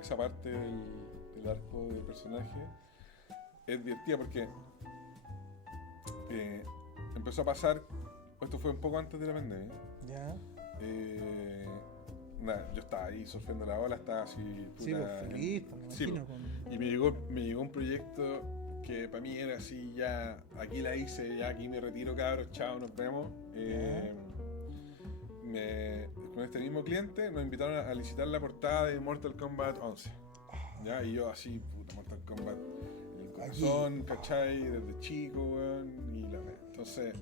Esa parte del arco del personaje es divertida porque empezó a pasar. Esto fue un poco antes de la pandemia. Ya. Nada, yo estaba ahí surfeando la ola, estaba así. Puta, Sí, pues feliz, pues, me sí, imagino. pues. Y me llegó un proyecto que para mí era así, ya aquí la hice, ya aquí me retiro, cabros, chao, nos vemos. Con este mismo cliente nos invitaron a licitar la portada de Mortal Kombat 11. ¿Ya? Y yo así, puta, Mortal Kombat en el corazón, ¿cachai? Desde chico, weón, y la verdad. Entonces,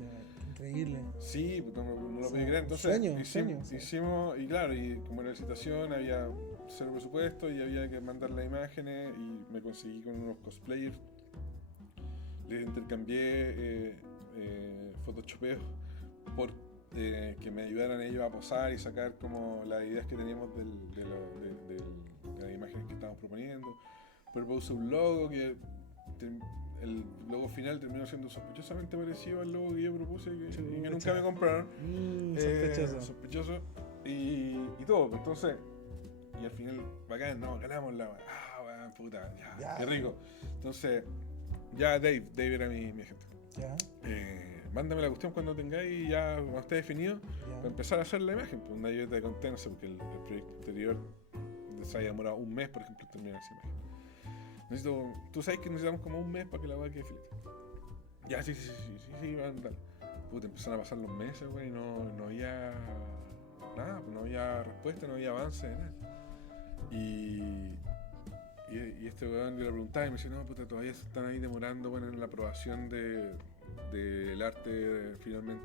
Qué increíble. sí, no lo Sí, podía creer. un Entonces, sueño, sí. hicimos, y claro, y como era licitación, había cero presupuesto y había que mandar las imágenes y me conseguí con unos cosplayers. Les intercambié photoshopeos por que me ayudaran ellos a posar y sacar como las ideas que teníamos de las imágenes que estábamos proponiendo. Propuse un logo que el logo final terminó siendo sospechosamente parecido al logo que yo propuse y que nunca Chucha. me compraron. Sospechoso. Sospechoso. Y todo, pues, entonces. Y al final, bacán, no, ganamos la. Weón, puta, ya, qué rico. Entonces, ya Dave era mi agente. Ya, Mándame la cuestión cuando tengáis, ya cuando esté definido, ya. para empezar a hacer la imagen. Pues una yo te conté, no sé, porque el proyecto anterior se había demorado un mes, por ejemplo, en terminar esa imagen. Tú sabes que necesitamos como un mes para que la weá quede filete. Ya, sí, van, dale. Puta, empezaron a pasar los meses, güey, y no había nada, no había respuesta, no había avance, nada. Y este weón, yo le preguntaba y me decía, no, puta, todavía se están ahí demorando, bueno, en la aprobación del arte finalmente,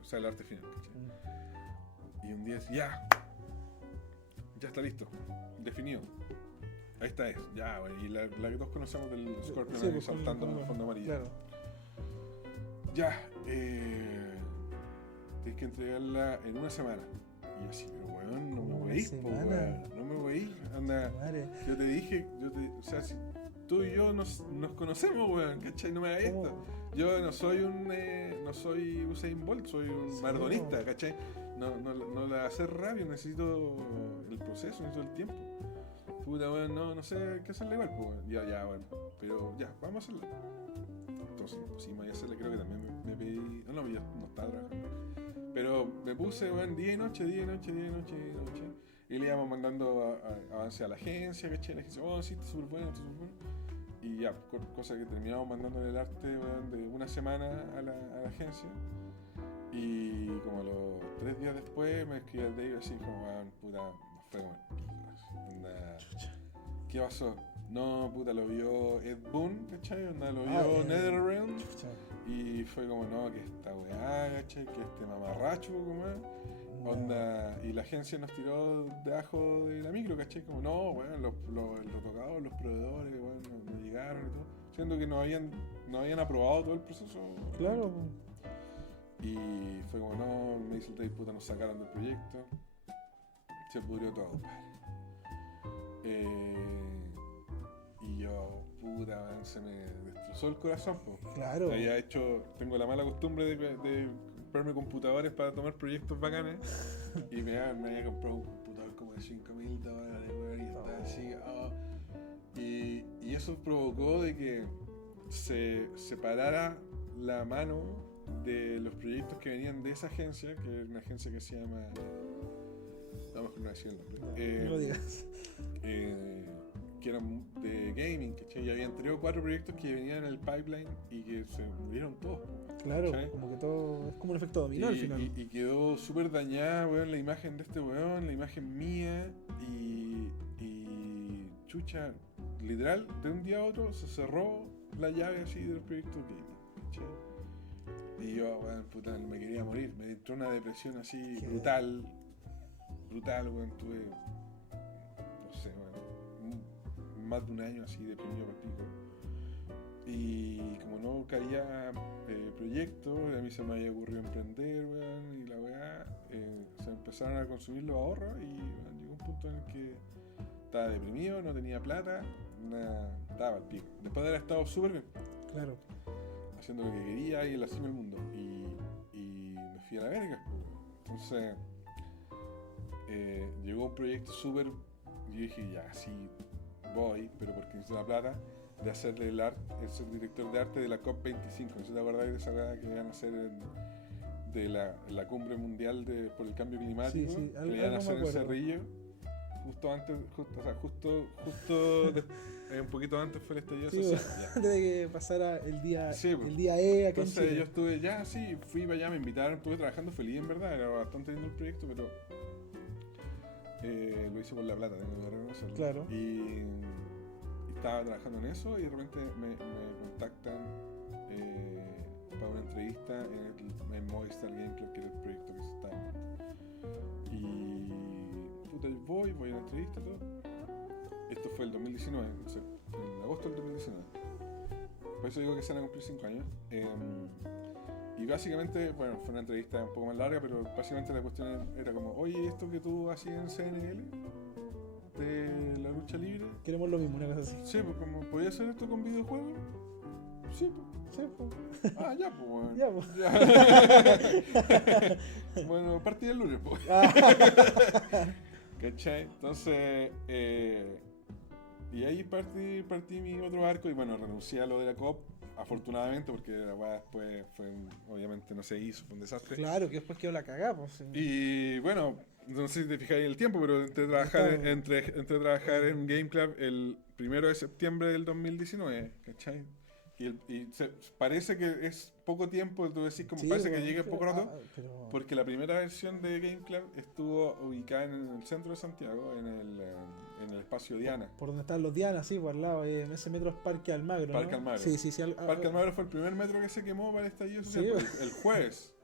o sea, el arte final, ¿cachai? Y un día decía, ya está listo, definido. Ahí está, ya, güey, y la que todos conocemos del Scorpion Sí, ahí pues, saltando en el fondo amarillo. Claro. Ya, tienes que entregarla en una semana. Y yo así, pero weón, no me voy a ir, po, weón, no me voy a ir. Anda, Madre. yo te dije, o sea, si tú y yo nos conocemos, weón, ¿cachai? No me hagas esto. ¿Cómo? Yo no soy Usain Bolt, soy un Sí, maratonista, no. ¿cachai? No la hacer rápido, necesito el proceso, necesito el tiempo. Puta, weón, no sé qué hacerle igual, pues, ya, bueno, pero ya, vamos a hacerla. Entonces, pues, sí, me voy a hacerle, creo que también me pedí, no, ya no estaba trabajando. Pero me puse, weón, día y noche, y le íbamos mandando avance a la agencia, ¿cachai? La agencia, oh, sí, está súper bueno. Y ya, cosa que terminamos mandándole el arte, weón, de una semana a la agencia. Y como los 3 días después me escribió el Dave así como, weón, puta, nos fue como ¿qué pasó? No, puta, lo vio Ed Boon, ¿cachai? Lo vio NetherRealm. Y fue como, no, que esta weá, ¿cachai? Que este mamarracho, como es. Onda, y la agencia nos tiró debajo de la micro, ¿cachai? Como, no, weón, los tocadores, los proveedores, weón, no llegaron y todo. Siendo que no habían aprobado todo el proceso. Claro. Y fue como, no, me dice el Dave, puta, nos sacaron del proyecto. Se pudrió todo, compadre. Y yo, puta, man, se me destrozó el corazón, po. Claro. Tengo la mala costumbre de comprarme computadores para tomar proyectos bacanes. Y me había comprado un computador como de $5,000, weón, y estaba así. Y eso provocó de que se separara la mano de los proyectos que venían de esa agencia, que es una agencia que se llama... Vamos a decir el nombre. No lo digas. Que eran de gaming, ¿cachai? Y habían 3 o 4 proyectos que venían en el pipeline y que se murieron todos. Claro, ¿cachai? como que todo es como un efecto dominó al final. Y quedó súper dañada, weón, la imagen de este weón, la imagen mía y chucha, literal, de un día a otro se cerró la llave así del proyecto gaming, ¿cachai? Y yo, weón, puta, me quería morir, me entró una depresión así brutal, weón, tuve, no sé, weón, más de un año así deprimido por pico. Y como no caía proyectos, a mí se me había ocurrido emprender, weón, y la weá, se empezaron a consumir los ahorros y weón, llegó un punto en el que estaba deprimido, no tenía plata, estaba al pico. Después de haber estado súper bien, Claro. haciendo lo que quería y en la cima del mundo. Y me fui a la verga, pues, weón. Entonces, llegó un proyecto súper, y yo dije, ya, sí, voy, pero porque necesito la plata, de hacerle ser director de arte de la COP25. No sé si te acordás de esa weá que iban a hacer de la cumbre mundial por el cambio climático, Sí, que le iban a hacer en Cerrillo, un poquito antes fue el estallido Sí, social. Ya. antes de que pasara el día, Sí, pues. el día E acá en Entonces Chile. yo estuve, ya sí, fui para allá, me invitaron, estuve trabajando feliz en verdad, era bastante lindo el proyecto, pero lo hice por la plata, tengo que reconocerlo. Claro. Y estaba trabajando en eso y de repente me contactan para una entrevista en Movistar Game Club, que era el proyecto que se estaba dando. Y puta, voy a la entrevista y todo. Esto fue el 2019, en agosto del 2019. Por eso digo que se van a cumplir 5 años. Y básicamente, bueno, fue una entrevista un poco más larga, pero básicamente la cuestión era como, oye, esto que tú hacías en CNL, de la lucha libre, Queremos lo mismo, una cosa así. sí, pues como, ¿podía hacer esto con videojuegos? Sí, pues. Sí, pues. Ah, ya, pues, weón. Ya, pues. Ya. Bueno, partí el lunes, pues. ¿Cachai? Entonces, y ahí partí mi otro arco y bueno, renuncié a lo de la COP, afortunadamente, porque la weá después obviamente no se hizo, fue un desastre. Claro, que después quedó la cagada, pues. Sí. Y bueno, no sé si te fijáis el tiempo, pero entre trabajar en Game Club el 1 de septiembre del 2019, ¿cachai? Parece que es poco tiempo, tú decís como Sí, parece que bueno, llegue poco rato, pero... porque la primera versión de Game Club estuvo ubicada en el centro de Santiago, en el espacio Diana. Por donde están los Dianas, sí, por al lado, ese metro es Parque Almagro, Parque ¿no? Almagro. Sí, sí, sí. Parque Almagro fue el primer metro que se quemó para el estallido social, Sí, pues, el jueves.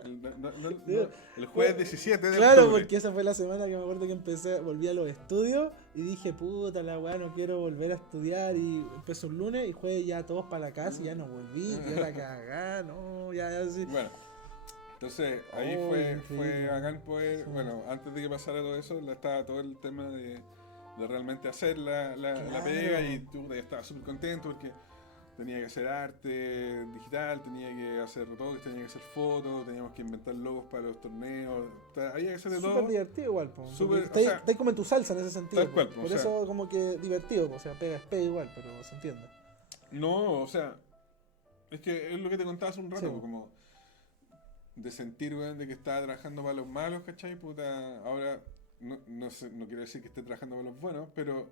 El jueves 17 de claro, octubre. porque esa fue la semana que me acuerdo que volví a los estudios y dije, puta la weá, no quiero volver a estudiar. Y empezó un lunes y jueves ya todos para la casa y ya no volví, y la cagada, no, ya sí. Bueno, entonces ahí fue bacán poder, Sí. bueno, antes de que pasara todo eso, estaba todo el tema de realmente hacer la Claro. pega y tú estaba súper contento porque tenía que hacer arte digital, tenía que hacer retoques, tenía que hacer fotos, teníamos que inventar logos para los torneos, había que hacer de todo. Súper divertido igual, po. Súper, Estáis como en tu salsa en ese sentido. tal cual, po. po, Por o eso como que divertido, po. O sea, pega es pega igual, pero se entiende. No, o sea, es que es lo que te contaba hace un rato, Sí, pues, como de sentir, weón, de que estaba trabajando para los malos, ¿cachai? Puta, ahora no quiero decir que esté trabajando para los buenos, pero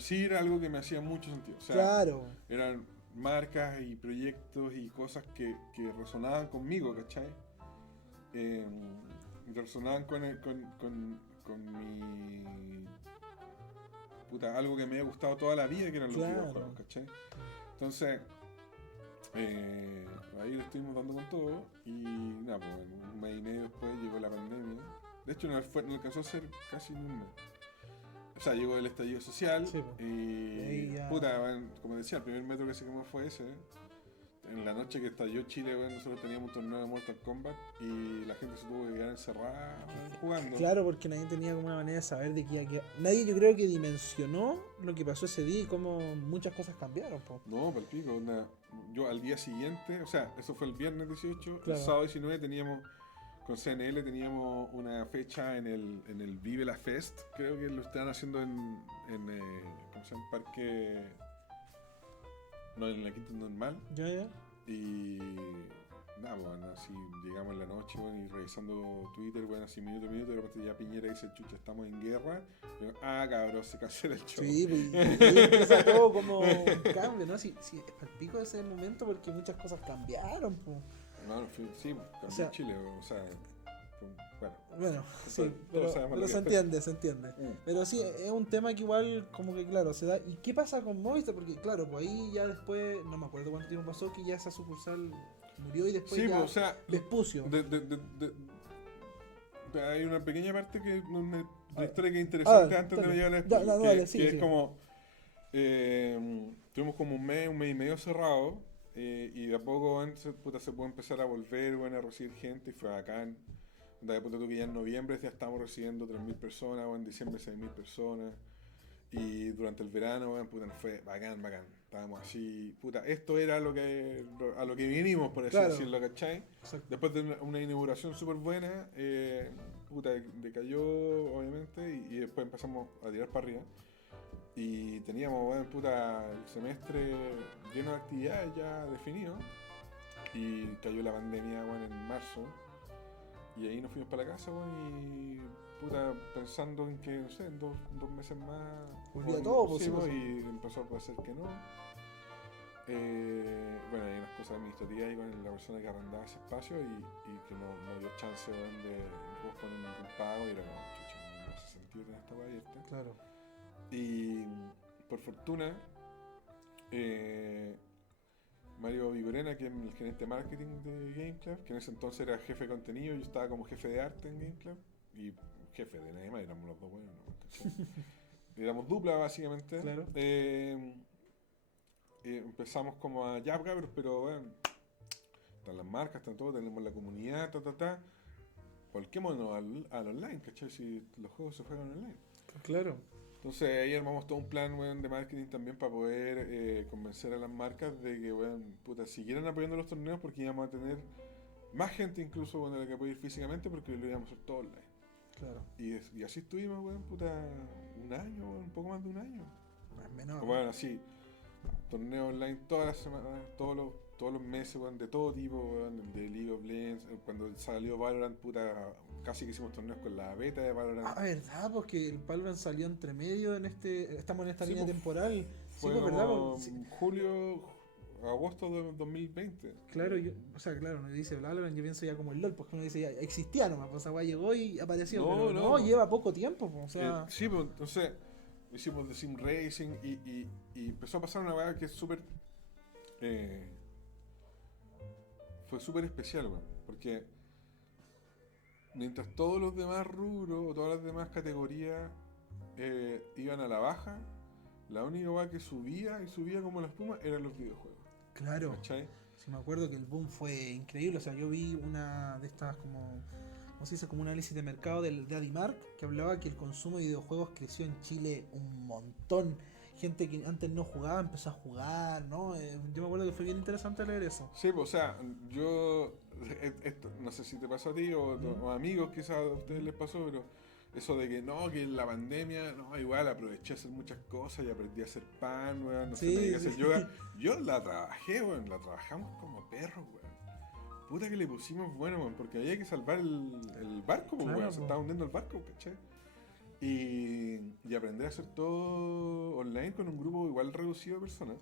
sí era algo que me hacía mucho sentido. O sea, claro. eran marcas y proyectos y cosas que resonaban conmigo, ¿cachai? Resonaban con mi... Puta, algo que me había gustado toda la vida, que eran los Claro. videojuegos, ¿cachai? Entonces, ahí le estuvimos dando con todo y nada, pues un mes y medio después llegó la pandemia. De hecho, no alcanzó a ser casi ni un mes. O sea, llegó el estallido social Sí, pues. y Ya. puta, bueno, como decía, el primer metro que se quemó fue ese. En la noche que estalló Chile, bueno, nosotros teníamos un torneo de Mortal Kombat y la gente se tuvo que quedar encerrada jugando. Claro, porque nadie tenía como una manera de saber de que nadie, yo creo que dimensionó lo que pasó ese día y cómo muchas cosas cambiaron, po. No, para el pico, onda. Yo al día siguiente, o sea, eso fue el viernes 18, Claro. el sábado 19 teníamos, con CNL teníamos una fecha en el Vive la Fest, creo que lo estaban haciendo en ¿cómo se llama? Parque... No, en la Quinta Normal. Ya. Y nada, bueno, así llegamos en la noche, bueno, y revisando Twitter, bueno, así minuto a minuto, de repente ya Piñera dice, chucha, estamos en guerra. Pero, cabrón, se cancela el show. Sí, pues, y ahí empieza todo como un cambio, ¿no? Sí, es para el pico de ese momento porque muchas cosas cambiaron, po. No, sí, cambió O sea, Chile, o sea, bueno. Bueno, sí, Todos pero sabemos lo que se es. entiende, se entiende. Pero sí, es un tema que igual como que claro, se da. ¿Y qué pasa con Movistar? Porque claro, pues ahí ya después, no me acuerdo cuánto tiempo pasó, que ya esa sucursal murió y después Sí, ya pues, o sea, despucio. hay una pequeña parte que de la historia que es Ah, interesante antes de dale. llegar a Dale, que sigue, es sigue. como tuvimos como un mes y medio cerrado y de a poco puta, se pudo empezar a volver, bueno, a recibir gente y fue bacán. De puta tú que ya en noviembre ya estábamos recibiendo 3.000 personas, o en diciembre 6.000 personas. Y durante el verano, bueno, puta, nos fue bacán. Estábamos así, puta, esto era a lo que vinimos, por así Claro. decirlo, ¿cachai? Exacto. Después de una inauguración súper buena, puta, decayó, obviamente, y después empezamos a tirar para arriba. Y teníamos, bueno, puta, el semestre lleno de actividades ya definido. Y cayó la pandemia, bueno, en marzo. Y ahí nos fuimos para la casa, y puta, pensando en que, no sé, en dos meses más... Volvía todo, pues, sí, sí, pues. y empezó a parecer que no. Bueno, hay unas cosas administrativas ahí con la persona que arrendaba ese espacio y que no dio chance de poner un pago y era como, chucha, no hace sentido tener esta hueá abierta. Claro. Y por fortuna, Mario Vigorena, que es el gerente de marketing de Game Club, que en ese entonces era jefe de contenido, yo estaba como jefe de arte en Game Club y jefe de nada más, éramos los dos buenos, ¿no? Éramos dupla básicamente. Claro. Empezamos como a ya cabros, pero bueno, están las marcas, están todo, tenemos la comunidad, volquémonos al online, ¿cachai? Si los juegos se juegan online. Claro. Entonces ahí armamos todo un plan, weón, de marketing también para poder convencer a las marcas de que, weón, puta, siguieran apoyando los torneos porque íbamos a tener más gente incluso, bueno, de la que puede ir físicamente porque lo íbamos a hacer todo online. Claro. Y así estuvimos, weón, puta, un año, weón, un poco más de un año. Más o menos. Bueno, así, torneo online todas las semanas, todos los meses, weón, de todo tipo, weón, el de League of Legends, cuando salió Valorant, puta, casi que hicimos torneos con la beta de Valorant. Ah, verdad, porque el Valorant salió entre medio en estamos en esta Sí, línea pues, temporal. Fue Sí, pues verdad, como pues, sí. julio, agosto de 2020. Claro, o sea, claro, uno dice Valorant, yo pienso ya como el LOL, porque uno dice ya existía nomás, pues esa weá llegó y apareció, No, pero no. lleva poco tiempo, pues, o sea, Sí, pues entonces hicimos The Sim Racing y empezó a pasar una weá que es súper. Fue súper especial, weón, porque mientras todos los demás rubros o todas las demás categorías iban a la baja, la única weá que subía y subía como la espuma eran los videojuegos. claro. ¿Cachai? Sí, me acuerdo que el boom fue increíble, o sea, yo vi una de estas como, ¿cómo se dice? Como un análisis de mercado de Adimark, que hablaba que el consumo de videojuegos creció en Chile un montón. Gente que antes no jugaba empezó a jugar, ¿no? Yo me acuerdo que fue bien interesante leer eso. Sí, pues, o sea, yo, esto, no sé si te pasó a ti o amigos, quizás a ustedes les pasó, pero eso de que no, que en la pandemia, no, igual aproveché a hacer muchas cosas y aprendí a hacer pan, weón, no sé, Sí, me dediqué a sí. hacer yoga. Yo la trabajé, weón, la trabajamos como perros, weón. Puta que le pusimos bueno, weón, porque había que salvar el barco, pues, Claro, weón, se po. estaba hundiendo el barco, ¿cachai? Y aprender a hacer todo online con un grupo igual reducido de personas.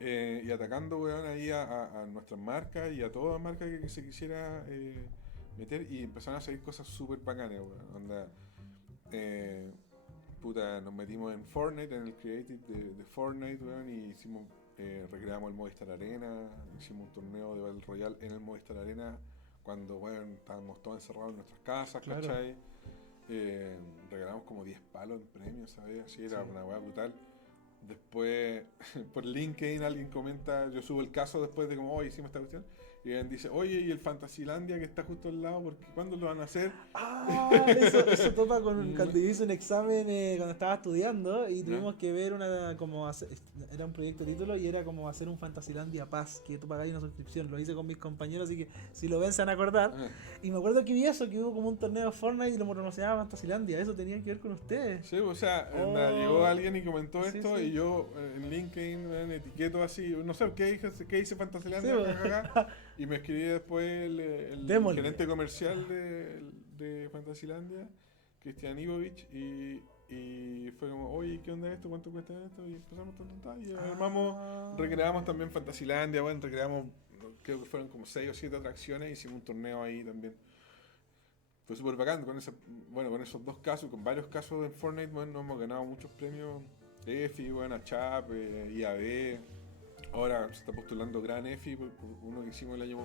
Y atacando, weón, ahí a nuestras marcas y a toda marca que se quisiera meter. Y empezaron a salir cosas súper bacanas, weón. Onda, puta, nos metimos en Fortnite, en el creative de Fortnite, weón, y hicimos, recreamos el Movistar Arena, hicimos un torneo de Battle Royale en el Movistar Arena cuando, weón, estábamos todos encerrados en nuestras casas, Claro. ¿cachai? Regalamos como 10 palos en premios, ¿sabes? Así era Sí. una weá brutal. Después, por LinkedIn alguien comenta, yo subo el caso después de como, hoy hicimos esta cuestión, y alguien dice, oye, y el Fantasylandia que está justo al lado, porque ¿cuándo lo van a hacer? Ah, eso topa con cuando yo hice un examen cuando estaba estudiando y ¿Ya? tuvimos que ver era un proyecto de título y era como hacer un Fantasylandia Pass, que tú pagáis una suscripción. Lo hice con mis compañeros, así que si lo ven se van a acordar. Ah, Y me acuerdo que vi eso, que hubo como un torneo de Fortnite y lo promocionaba Fantasylandia. Eso tenía que ver con ustedes. sí, o sea, Oh. llegó alguien y comentó Sí, esto sí. y yo en LinkedIn etiqueto así, no sé qué dice Fantasylandia, Sí, jajaja, y me escribí después el Démosle. gerente comercial de Fantasylandia, Cristian Ivovich, y fue como, oye, ¿qué onda esto? ¿Cuánto cuesta esto? Y empezamos y armamos, recreamos también Fantasylandia, bueno, recreamos, creo que fueron como 6 o 7 atracciones, hicimos un torneo ahí también. Fue súper bacán con con esos dos casos, con varios casos en Fortnite, bueno, hemos ganado muchos premios, EFI, bueno, ACHAP, IAB, ahora se está postulando Gran EFI, por uno que hicimos el año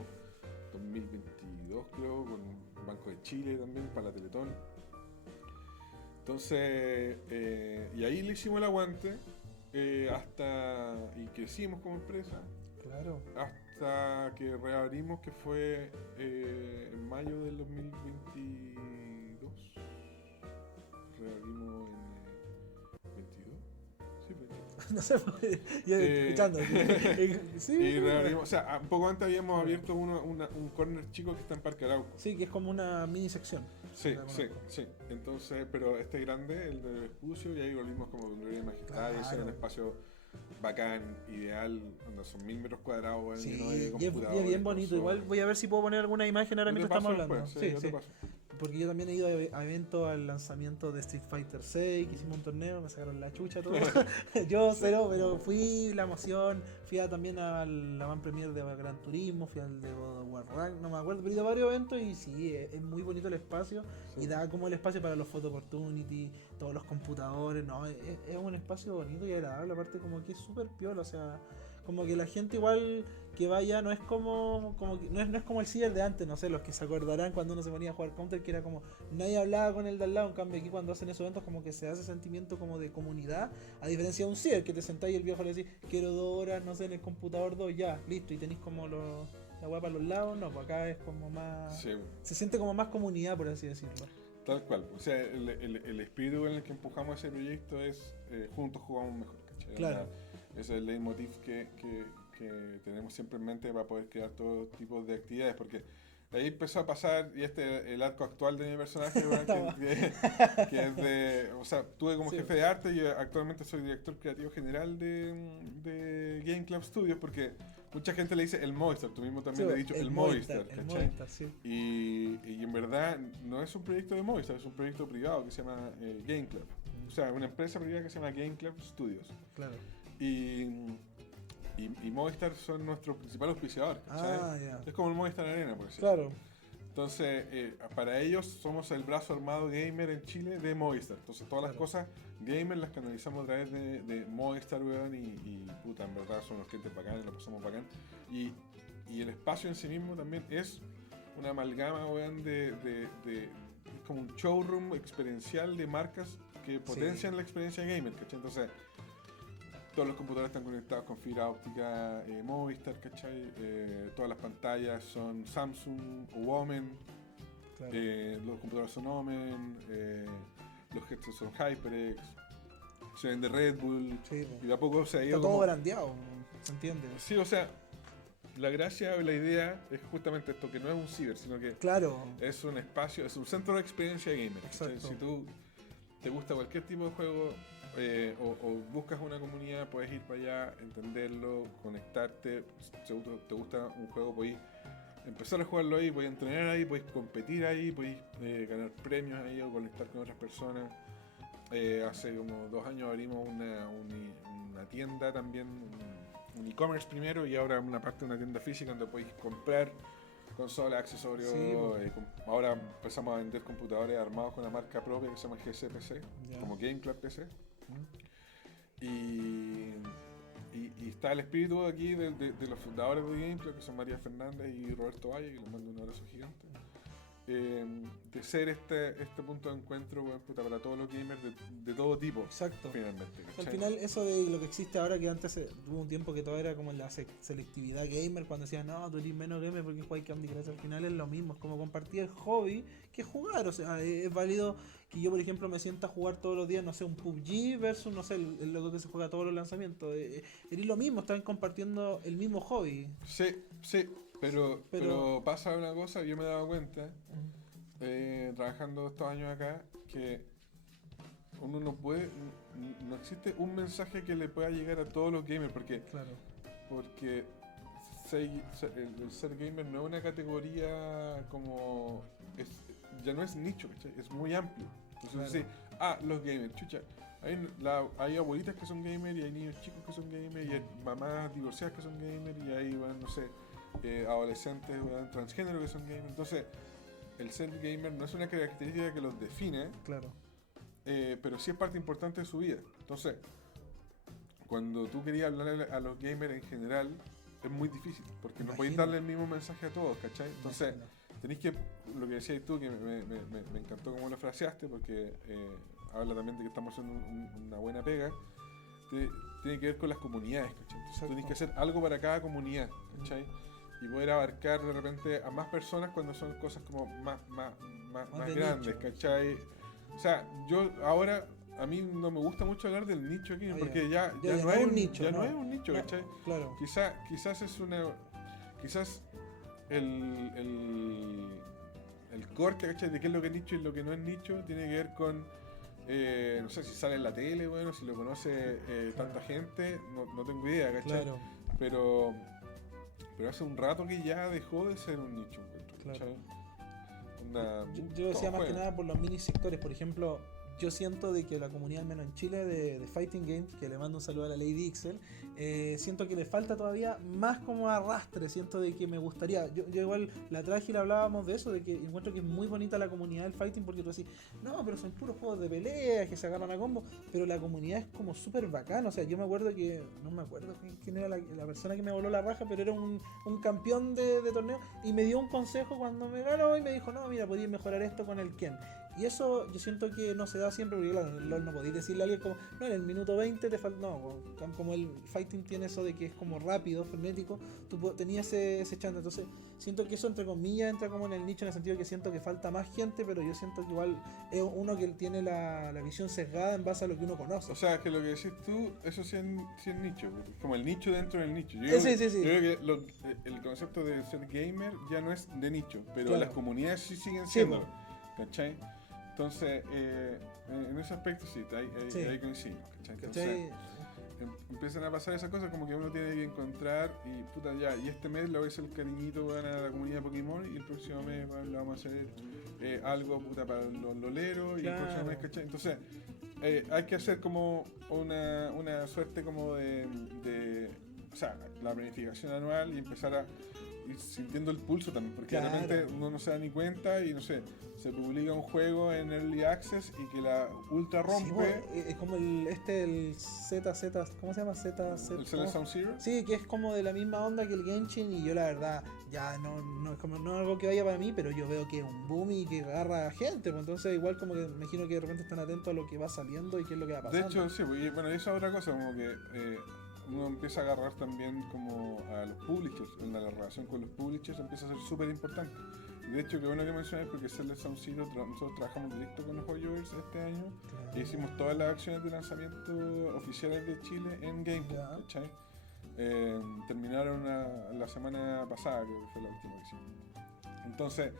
2022 creo, con Banco de Chile también, para la Teletón. Entonces, y ahí le hicimos el aguante, y crecimos como empresa, Claro. hasta que reabrimos, que fue en mayo del 2022. Reabrimos en 22. Sí, 22. No sé, pues, yo escuchando. Sí, Y reabrimos, o sea, un poco antes habíamos abierto un corner chico que está en Parque Arauco. sí, que es como una mini sección. Sí, La sí, conozco. sí. Entonces, pero este grande, el de Vespucio, y ahí volvimos como con Gloria y Majestad, y ese era un Claro. espacio bacán, ideal, donde son 1000 metros cuadrados, bueno, Sí, lleno de y es computadores. bien bonito. Igual voy a ver si puedo poner alguna imagen ahora Yo te mientras estamos paso hablando. después, Sí, yo sí. te paso. Porque yo también he ido a eventos al lanzamiento de Street Fighter 6, que hicimos un torneo, me sacaron la chucha todo. Yo cero, pero fui la emoción, también a la Van Premier de Gran Turismo, fui al de God of War Ragnarok, no me acuerdo, pero he ido a varios eventos y sí, es muy bonito el espacio Sí. y da como el espacio para los photo opportunity, todos los computadores, no, es un espacio bonito y agradable, aparte como que es súper piola, o sea, como que la gente igual que vaya no es no es como el ciber de antes, no sé, los que se acordarán cuando uno se ponía a jugar Counter, que era como nadie hablaba con el de al lado. En cambio aquí cuando hacen esos eventos como que se hace sentimiento como de comunidad, a diferencia de un ciber que te sentáis y el viejo le decís quiero 2 horas, no sé, en el computador 2, ya, listo, y tenéis como la weá para los lados. No, pues acá es como más, Sí. se siente como más comunidad, por así decirlo. Tal cual. O sea, el espíritu en el que empujamos ese proyecto es juntos jugamos mejor, ¿cachai? Claro. Ese es el leitmotiv que tenemos siempre en mente para poder crear todo tipo de actividades, porque de ahí empezó a pasar, y el arco actual de mi personaje, weón, que es de... O sea, tuve como Sí. jefe de arte y actualmente soy director creativo general de Game Club Studios, porque mucha gente le dice el Movistar, tú mismo también le has dicho el Movistar, El ¿cachai? Movistar, sí. Y en verdad no es un proyecto de Movistar, es un proyecto privado que se llama Game Club. O sea, una empresa privada que se llama Game Club Studios. Claro. Y Movistar son nuestro principal auspiciador, ¿cachai? Ah, ya. Es como el Movistar Arena, por decirlo. Claro. Entonces, para ellos somos el brazo armado gamer en Chile de Movistar. Entonces, todas las Claro. cosas gamer las canalizamos a través de Movistar, weón, y puta, en verdad son los clientes bacanes, lo pasamos bacán. Y el espacio en sí mismo también es una amalgama, weón, es como un showroom experiencial de marcas que potencian la experiencia gamer, ¿cachai? Entonces, todos los computadores están conectados con fibra óptica Movistar, ¿cachai? Todas las pantallas son Samsung o Omen, Claro. los computadores son Omen, los headsets son HyperX, se ven de Red Bull, Sí, po. y de a poco se ha ido Está todo como... brandeado, ¿se entiende? Sí, o sea, la gracia o la idea es justamente esto, que no es un ciber, sino que Claro. es un espacio, es un centro de experiencia gamer. ¿Cachai? Exacto. Si tú te gusta cualquier tipo de juego o buscas una comunidad, puedes ir para allá, entenderlo, conectarte. Si te gusta un juego, podéis empezar a jugarlo ahí, podéis entrenar ahí, podéis competir ahí, podéis ganar premios ahí o conectar con otras personas. Hace como 2 años abrimos una tienda también, un e-commerce primero, y ahora una parte de una tienda física donde podéis comprar consolas, accesorios. Sí, Ahora empezamos a vender computadores armados con una marca propia que se llama GC PC, Ya. como Game Club PC. Y está el espíritu aquí de los fundadores de Game Club, que son María Fernández y Roberto Valle, que les mando un abrazo gigante. De ser este punto de encuentro, bueno, puta, para todos los gamers de todo tipo, Exacto. finalmente. Al ¿cachai? final, eso de lo que existe ahora, que antes hubo un tiempo que todo era como la selectividad gamer, cuando decían, no, tú eres menos gamer porque juegas Candy Crush. Al final es lo mismo, es como compartir el hobby que jugar. O sea, es válido que yo, por ejemplo, me sienta a jugar todos los días, no sé, un PUBG versus, no sé, el loco que se juega todos los lanzamientos. Es lo mismo, están compartiendo el mismo hobby. Sí, pero pasa una cosa, yo me he dado cuenta, trabajando estos años acá, que uno no puede, no existe un mensaje que le pueda llegar a todos los gamers, porque Claro. el ser gamer no es una categoría como, ya no es nicho, ¿cachai? Es muy amplio. Entonces, Claro. los gamers, chucha. Hay abuelitas que son gamers, y hay niños chicos que son gamers, y hay mamás divorciadas que son gamers, y hay, bueno, no sé, adolescentes, bueno, transgénero que son gamers. Entonces, el ser gamer no es una característica que los define, Claro. pero sí es parte importante de su vida. Entonces, cuando tú querías hablar a los gamers en general, es muy difícil, porque no podéis Imagino. darle el mismo mensaje a todos, ¿cachai? Entonces, tenéis que, lo que decías tú, que me encantó cómo lo fraseaste, porque habla también de que estamos haciendo una buena pega, tiene que ver con las comunidades, ¿cachai? Entonces Exacto. tenéis que hacer algo para cada comunidad, ¿cachai? Y poder abarcar de repente a más personas cuando son cosas como más de grandes, nicho. ¿cachai? O sea, yo ahora, a mí no me gusta mucho hablar del nicho aquí, Ah, porque ya ya no no es hay un nicho, ya no. no es un nicho, No, ¿cachai? Claro. Quizás el corte, ¿cachai? De qué es lo que es nicho y lo que no es nicho tiene que ver con, no sé si sale en la tele, bueno, si lo conoce tanta gente, no tengo idea, ¿cachai? Claro. Pero hace un rato que ya dejó de ser un nicho, Claro. ¿cachai? Onda, Yo decía todos más que juegan. nada por los mini sectores. Por ejemplo, yo siento de que la comunidad, al menos en Chile, de Fighting Games, que le mando un saludo a la Lady Ixel, siento que le falta todavía más como arrastre. Siento de que me gustaría, yo igual la traje y le hablábamos de eso, de que encuentro que es muy bonita la comunidad del Fighting, porque tú decís, no, pero son puros juegos de pelea que se agarran a combo, pero la comunidad es como súper bacana. O sea, yo me acuerdo que, no me acuerdo quién era la persona que me voló la raja, pero era un campeón de torneo, y me dio un consejo cuando me ganó y me dijo, no, mira, podías mejorar esto con el Ken. Y eso yo siento que no se da siempre, porque claro, en el LoL no podéis decirle a alguien como, no, en el minuto 20 te falta, no, como el fighting tiene eso de que es como rápido, frenético, tú tenías ese chance, entonces siento que eso entre comillas entra como en el nicho, en el sentido que siento que falta más gente, pero yo siento que igual es uno que tiene la visión sesgada en base a lo que uno conoce. O sea, que lo que decís tú, eso sí es nicho, como el nicho dentro del nicho. Sí. Yo creo que el concepto de ser gamer ya no es de nicho, pero Claro. las comunidades sí siguen Sí, siendo, po. ¿cachai? Entonces, en ese aspecto sí, Sí. ahí coincidimos, ¿cachai? Entonces, ¿Cachai? empiezan a pasar esas cosas como que uno tiene que encontrar y puta ya, y este mes le voy a hacer el cariñito weón, a la comunidad de Pokémon y el próximo mes weón, le vamos a hacer algo puta para los loleros y el próximo mes, ¿cachai? Entonces hay que hacer como una suerte como o sea, la planificación anual y empezar a ir sintiendo el pulso también, porque Claro. de repente uno no se da ni cuenta y no sé, se publica un juego en Early Access y que la ultra Sí, po, rompe. es como el ZZ, ¿cómo se llama? ZZ. ¿El Celeste Sound Zero? Sí, que es como de la misma onda que el Genshin y yo la verdad ya no es como no es algo que vaya para mí, pero yo veo que es un boom y que agarra gente, pues entonces igual como que me imagino que de repente están atentos a lo que va saliendo y qué es lo que va De pasando. hecho, sí, pues, y bueno, eso es otra cosa, como que uno empieza a agarrar también como a los publishers, en la relación con los publishers empieza a ser súper importante. De hecho, qué bueno que mencionas porque Celeste Sound Zero, nosotros trabajamos directo con los Hoyoverse este año e hicimos todas las acciones de lanzamiento oficiales de Chile en Gamecube, Ya. ¿cachai? Terminaron la semana pasada, creo que fue la última que hicimos. Entonces,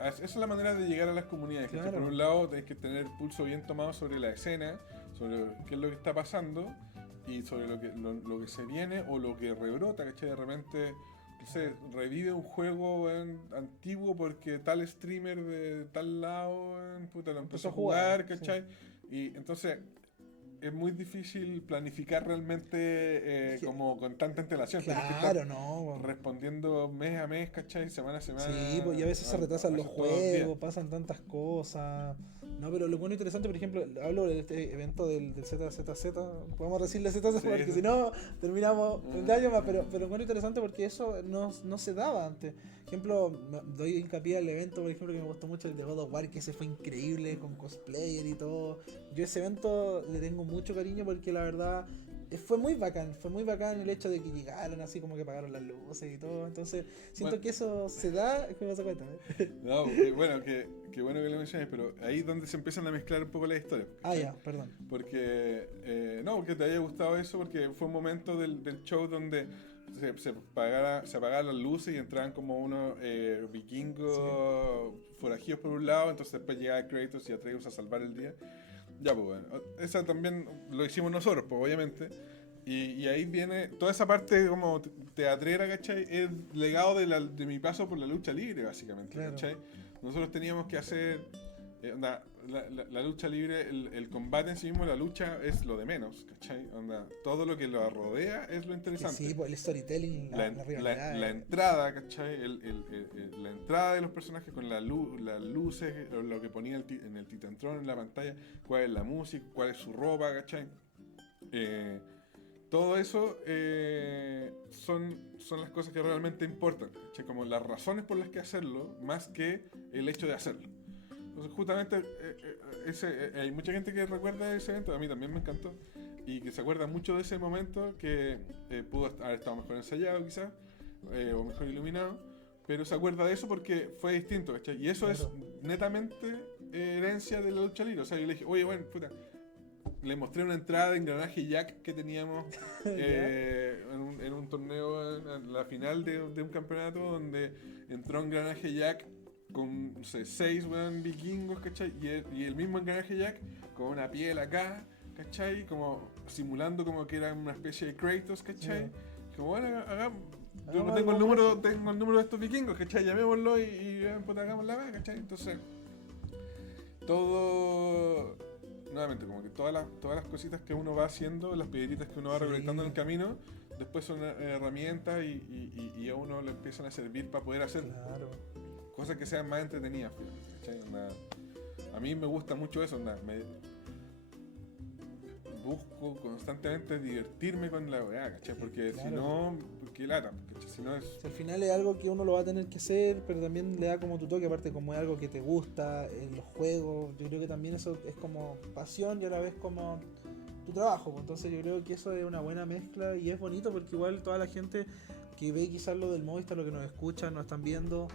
esa es la manera de llegar a las comunidades. ¿Cachai? Claro. Por un lado, tenés que tener el pulso bien tomado sobre la escena, sobre qué es lo que está pasando y sobre lo que se viene o lo que rebrota, ¿cachai? De repente, no sé, revive un juego antiguo porque tal streamer de tal lado puta, lo empezó a jugar, ¿cachai? Y entonces es muy difícil planificar realmente Es que- como con tanta antelación. Tenés que Claro, estar no. respondiendo mes a mes, ¿cachai? Semana a semana. Sí, pues y a veces se retrasan los veces todos los días. juegos, pasan tantas cosas. No, pero lo bueno e interesante, por ejemplo, hablo de este evento del ZZZ, podemos decirle ZZ Sí, porque sí. si no terminamos Mm. 30 años más, pero lo bueno e interesante porque eso no se daba antes. Por ejemplo, doy hincapié al evento, por ejemplo, que me gustó mucho el de God of War, que ese fue increíble, con cosplayer y todo. Yo ese evento le tengo mucho cariño porque la verdad fue muy bacán el hecho de que llegaron así como que apagaron las luces y todo. Entonces, siento Bueno. que eso se da, ¿cómo se cuenta? No, bueno, qué bueno que lo menciones, pero ahí es donde se empiezan a mezclar un poco las historias. Ah, ¿cachai? ya, perdón. Porque, no, porque te haya gustado eso, porque fue un momento del show donde se apagaban las luces y entraban como unos vikingos forajidos por un lado, entonces después llegaba Kratos y Atreus a salvar el día. Ya, pues bueno, esa también lo hicimos nosotros, pues obviamente. Y ahí viene toda esa parte como teatrera, ¿cachai? Es legado de mi paso por la lucha libre, básicamente, Claro. ¿cachai? Nosotros teníamos que hacer onda, la lucha libre, el combate en sí mismo, la lucha es lo de menos, ¿cachai? Onda, todo lo que lo rodea es lo Que interesante. sí, pues el storytelling, La, la rivalidad. la entrada, ¿cachai? La entrada de los personajes con las luces, lo que ponía en el Titantron en la pantalla, cuál es la música, cuál es su ropa, ¿cachai? Todo eso son las cosas que realmente importan, ¿cachai? Como las razones por las que hacerlo, más que el hecho de hacerlo. Entonces, justamente, hay mucha gente que recuerda ese evento, a mí también me encantó, y que se acuerda mucho de ese momento que pudo haber estado mejor ensayado, quizás, o mejor iluminado, pero se acuerda de eso porque fue distinto, ¿cachai? Y eso Claro. es netamente herencia de la lucha libre. O sea, yo le dije, oye, bueno, puta. Le mostré una entrada de engranaje Jack que teníamos en un torneo, en la final de un campeonato, donde entró engranaje Jack con, no sé, 6 vikingos, ¿cachai? Y el mismo engranaje Jack con una piel acá, ¿cachai? Como simulando como que era una especie de Kratos, ¿cachai? Yeah. Como bueno, hagamos. Yo no Hagamos tengo algo tengo el número de estos vikingos, ¿cachai? Llamémoslo y puta, hagamos la weá, ¿cachai? Entonces, todo, nuevamente, como que todas las cositas que uno va haciendo, las piedritas que uno va Sí. recolectando en el camino, después son herramientas y a uno le empiezan a servir para poder hacer Claro. cosas que sean más entretenidas, ¿cachai? A mí me gusta mucho eso, busco constantemente divertirme con la weá, ¿cachai? Porque Claro. si no, porque lata, ¿cachai? Si no es... Si al final es algo que uno lo va a tener que hacer, pero también le da como tu toque, aparte como es algo que te gusta, en los juegos, yo creo que también eso es como pasión y a la vez como tu trabajo, pues. Entonces yo creo que eso es una buena mezcla y es bonito porque igual toda la gente que ve quizás lo del Movistar, lo que nos escuchan, nos están viendo,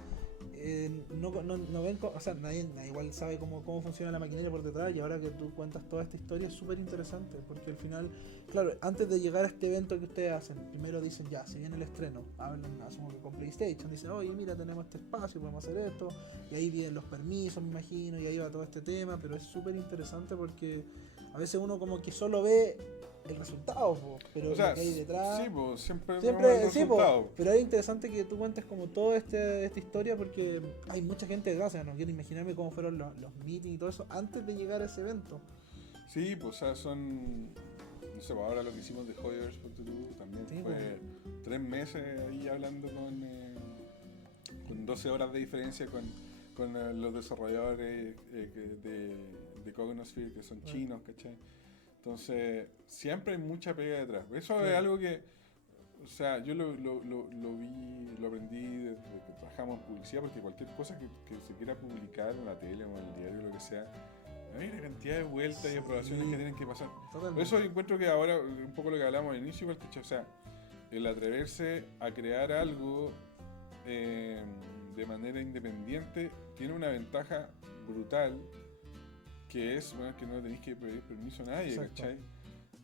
no ven, o sea, nadie igual sabe cómo funciona la maquinaria por detrás, y ahora que tú cuentas toda esta historia es súper interesante, porque al final, claro, antes de llegar a este evento que ustedes hacen, primero dicen ya, si viene el estreno, hablan, asumo que con PlayStation, dicen, oye, mira, tenemos este espacio, podemos hacer esto, y ahí vienen los permisos, me imagino, y ahí va todo este tema, pero es súper interesante porque a veces uno como que solo ve el resultado, po, pero O sea, lo que hay detrás... sí, pues siempre vemos Siempre, el sí, po, resultado. pero es interesante que tú cuentes como toda esta historia porque hay mucha gente detrás, o sea, no quiero imaginarme cómo fueron los meetings y todo eso antes de llegar a ese evento. Sí, pues o sea, son... No sé, pues, ahora lo que hicimos de Hoyers, ponte tú, también Sí, fue 3 meses ahí hablando con 12 horas de diferencia con los desarrolladores de Cognosphere, que son chinos, ¿cachai? Entonces, siempre hay mucha pega detrás. Eso es algo que, o sea, yo lo vi, lo aprendí desde que trabajamos en publicidad, porque cualquier cosa que se quiera publicar en la tele o en el diario, lo que sea, hay una cantidad de vueltas y aprobaciones que tienen que pasar. Por Totalmente. eso yo encuentro que ahora, un poco lo que hablamos al inicio, igual, ¿cachai? O sea, el atreverse a crear algo de manera independiente tiene una ventaja brutal, que es, bueno, que no tenéis que pedir permiso a nadie, Exacto. ¿cachai?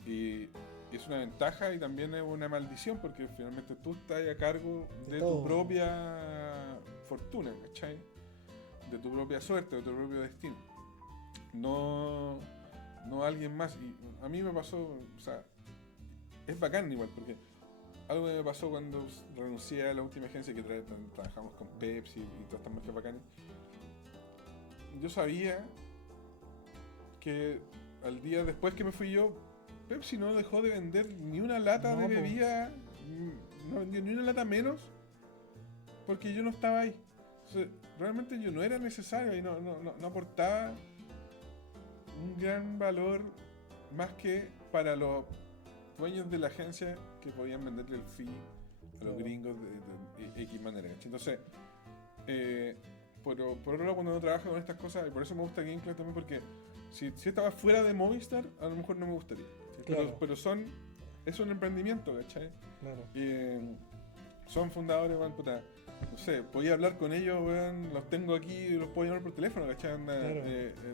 Y es una ventaja y también es una maldición, porque finalmente tú estás a cargo de todo. tu propia fortuna, ¿cachai? De tu propia suerte, de tu propio destino. No alguien más. Y a mí me pasó, o sea, es bacán igual, porque algo que me pasó cuando renuncié a la última agencia que trabajamos con Pepsi y todas estas marcas bacanas. Yo sabía que al día después que me fui yo, Pepsi no dejó de vender ni una lata No, de po. bebida, no vendió ni una lata menos, porque yo no estaba ahí. Entonces, realmente yo no era necesario y no aportaba un gran valor más que para los dueños de la agencia que podían venderle el fee a los gringos de X manera. Entonces, por otro lado, cuando uno trabaja con estas cosas, y por eso me gusta Gameclass también, porque si estaba fuera de Movistar, a lo mejor no me gustaría. Claro. Pero es un emprendimiento, ¿cachai? Claro. Son fundadores, weón, puta. No sé, podía hablar con ellos, weón, los tengo aquí y los puedo llamar por teléfono, ¿cachai? Claro.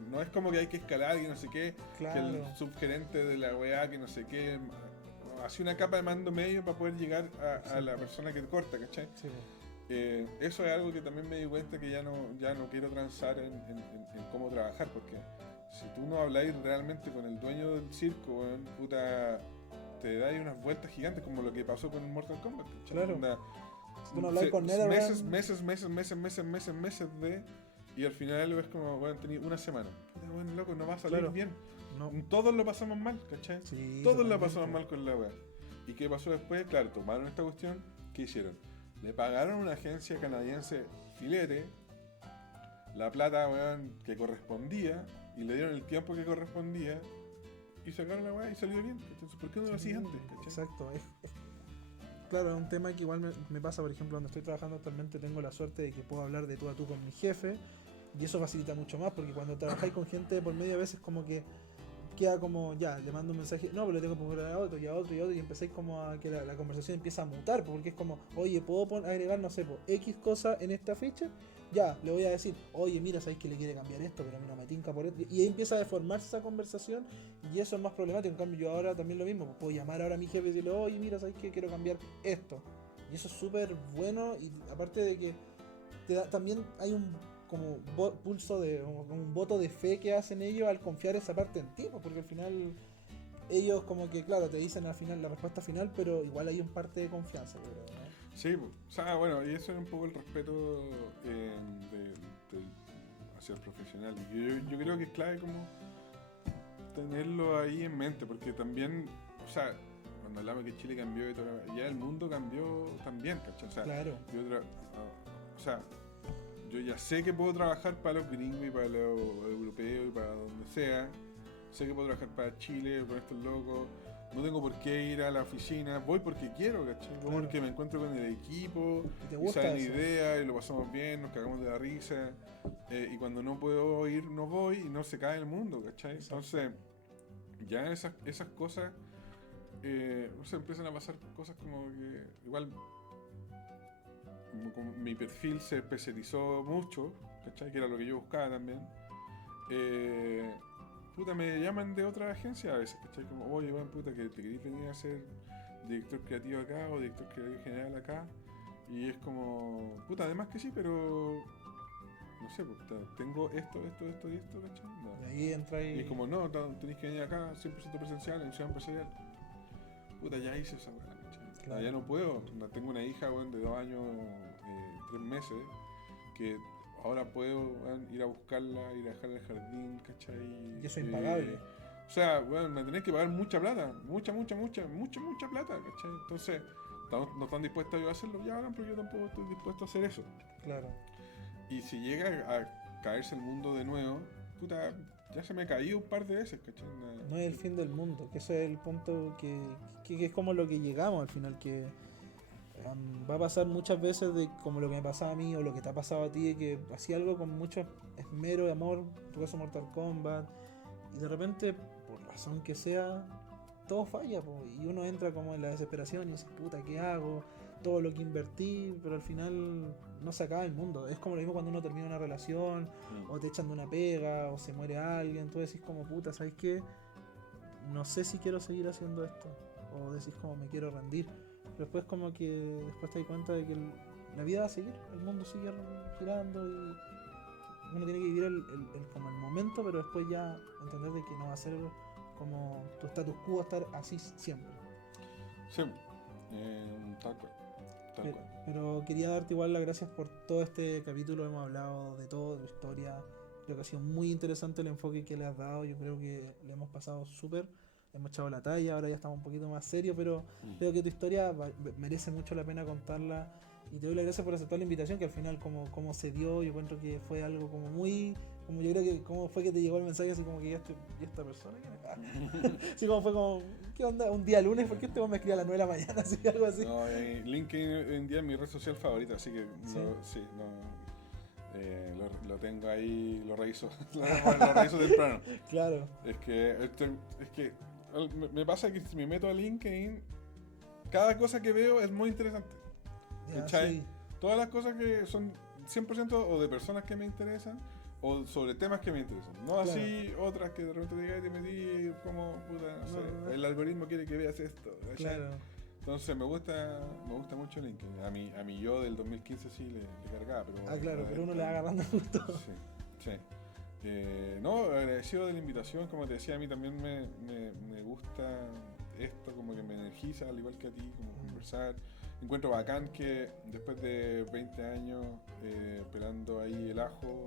No es como que hay que escalar y no sé qué, que Claro. el subgerente de la weá, que no sé qué, hace una capa de mando medio para poder llegar a la persona que corta, ¿cachai? Sí, po. Eso es algo que también me di cuenta que ya no quiero transar en cómo trabajar, porque si tú no habláis realmente con el dueño del circo, weón, puta, te dais unas vueltas gigantes como lo que pasó con Mortal Kombat, ¿cachai? Claro. Onda, Si tú no hablas con NetherRealm, meses y al final ves como, bueno, tenía una semana. Bueno, loco, no va a salir Claro. bien. no. Todos lo pasamos mal, ¿cachai? Sí, Todos lo totalmente. pasamos mal con la wea. ¿Y qué pasó después? Claro, tomaron esta cuestión, ¿qué hicieron? Le pagaron a una agencia canadiense filete la plata, weón, que correspondía, y le dieron el tiempo que correspondía, y sacaron la weá y salió bien. Entonces, ¿por qué no lo hacías antes? ¿Cachai? Exacto. Claro, es un tema que igual me pasa, por ejemplo, donde estoy trabajando actualmente tengo la suerte de que puedo hablar de tú a tú con mi jefe, y eso facilita mucho más, porque cuando trabajáis con gente por medio a veces como que queda como, ya, le mando un mensaje, no, pero le tengo que poner a otro y a otro y a otro, y empezáis como a que la conversación empieza a mutar, porque es como, oye, ¿puedo agregar, no sé, X cosa en esta fecha? Ya, le voy a decir, oye, mira, sabéis que le quiere cambiar esto, pero a mí no me tinca por esto. Y ahí empieza a deformarse esa conversación, y eso es más problemático. En cambio, yo ahora también lo mismo, puedo llamar ahora a mi jefe y decirle, oye, mira, sabéis que quiero cambiar esto. Y eso es súper bueno, y aparte de que también hay un como pulso de un voto de fe que hacen ellos al confiar esa parte en ti, porque al final ellos como que, claro, te dicen al final la respuesta final, pero igual hay un parte de confianza, yo creo, ¿no? Sí, o sea, bueno, y eso es un poco el respeto hacia el profesional. Y yo creo que es clave como tenerlo ahí en mente, porque también, o sea, cuando hablamos que Chile cambió y todo, ya el mundo cambió también, ¿cachai? O sea, Claro. yo ya sé que puedo trabajar para los gringos y para los europeos y para donde sea, sé que puedo trabajar para Chile con estos locos, no tengo por qué ir a la oficina, voy porque quiero, ¿cachai? Voy Claro. porque me encuentro con el equipo, Y te y gusta salen eso. ideas y lo pasamos bien, nos cagamos de la risa, y cuando no puedo ir, no voy y no se cae el mundo, ¿cachai? Exacto. Entonces, ya esas cosas, no sé, empiezan a pasar cosas como que igual como mi perfil se especializó mucho, ¿cachai? Que era lo que yo buscaba también. Puta, me llaman de otra agencia a veces, ¿cachai? Como, oye, bueno, puta, que te querés venir a ser director creativo acá o director creativo general acá. Y es como, puta, además que sí, pero no sé, puta, tengo esto y esto, ¿cachai? No. Y ahí entra Y y... es como, no, tenés que venir acá 100% presencial en Ciudad Empresarial. Puta, ya hice esa weá, ¿cachai? Claro. Ya no puedo. Tengo una hija, weón, de 2 años, 3 meses, que ahora puedo, weón, ir a buscarla, ir a dejarla al jardín, ¿cachai? Y eso es impagable. O sea, weón, me tenés que pagar mucha plata, mucha plata, ¿cachai? Entonces, no están dispuestos a hacerlo, ya, weón, pero yo tampoco estoy dispuesto a hacer eso. Claro. Y si llega a caerse el mundo de nuevo, puta, ya se me ha caído un par de veces, ¿cachai? No es el fin del mundo, que ese es el punto que es como lo que llegamos al final, que va a pasar muchas veces de como lo que me pasaba a mí o lo que te ha pasado a ti, que hacía algo con mucho esmero y amor, en tu caso Mortal Kombat, y de repente, por razón que sea, todo falla, po, y uno entra como en la desesperación y dice, puta, ¿qué hago? Todo lo que invertí, pero al final no se acaba el mundo. Es como lo mismo cuando uno termina una relación, o te echan de una pega, o se muere alguien, tú decís como, puta, ¿sabes qué? No sé si quiero seguir haciendo esto, o decís como me quiero rendir, pero después como que después te das cuenta de que la vida va a seguir, el mundo sigue girando y uno tiene que vivir como el momento, pero después ya entender de que no va a ser como tu status quo estar así siempre. Sí, tal cual. Pero quería darte igual las gracias por todo este capítulo, hemos hablado de todo, de tu historia, creo que ha sido muy interesante el enfoque que le has dado, yo creo que le hemos pasado súper, hemos echado la talla, ahora ya estamos un poquito más serios, pero creo que tu historia merece mucho la pena contarla y te doy las gracias por aceptar la invitación, que al final como se dio, yo encuentro que fue algo como muy, como yo creo que como fue que te llegó el mensaje así como que ¿y esta persona? Así como fue como, ¿qué onda? Un día lunes, ¿por qué este me escribe a las 9 de la mañana? Así, algo así. No, LinkedIn hoy en día es mi red social favorita, así que lo tengo ahí, lo reviso, lo reviso temprano. Claro. Es que me pasa que si me meto a LinkedIn, cada cosa que veo es muy interesante. Ya, ¿Cachai? sí. Todas las cosas que son 100% o de personas que me interesan o sobre temas que me interesan. No Claro. así otras que de repente te metí como, puta, no sé, el algoritmo quiere que veas esto. ¿cachai? Claro. Entonces me gusta mucho LinkedIn. A mi yo del 2015 sí le cargaba, pero... Claro, pero uno le va agarrando gusto. Sí. No, agradecido de la invitación, como te decía, a mí también me gusta esto, como que me energiza, al igual que a ti, como conversar. Encuentro bacán que después de 20 años pelando ahí el ajo,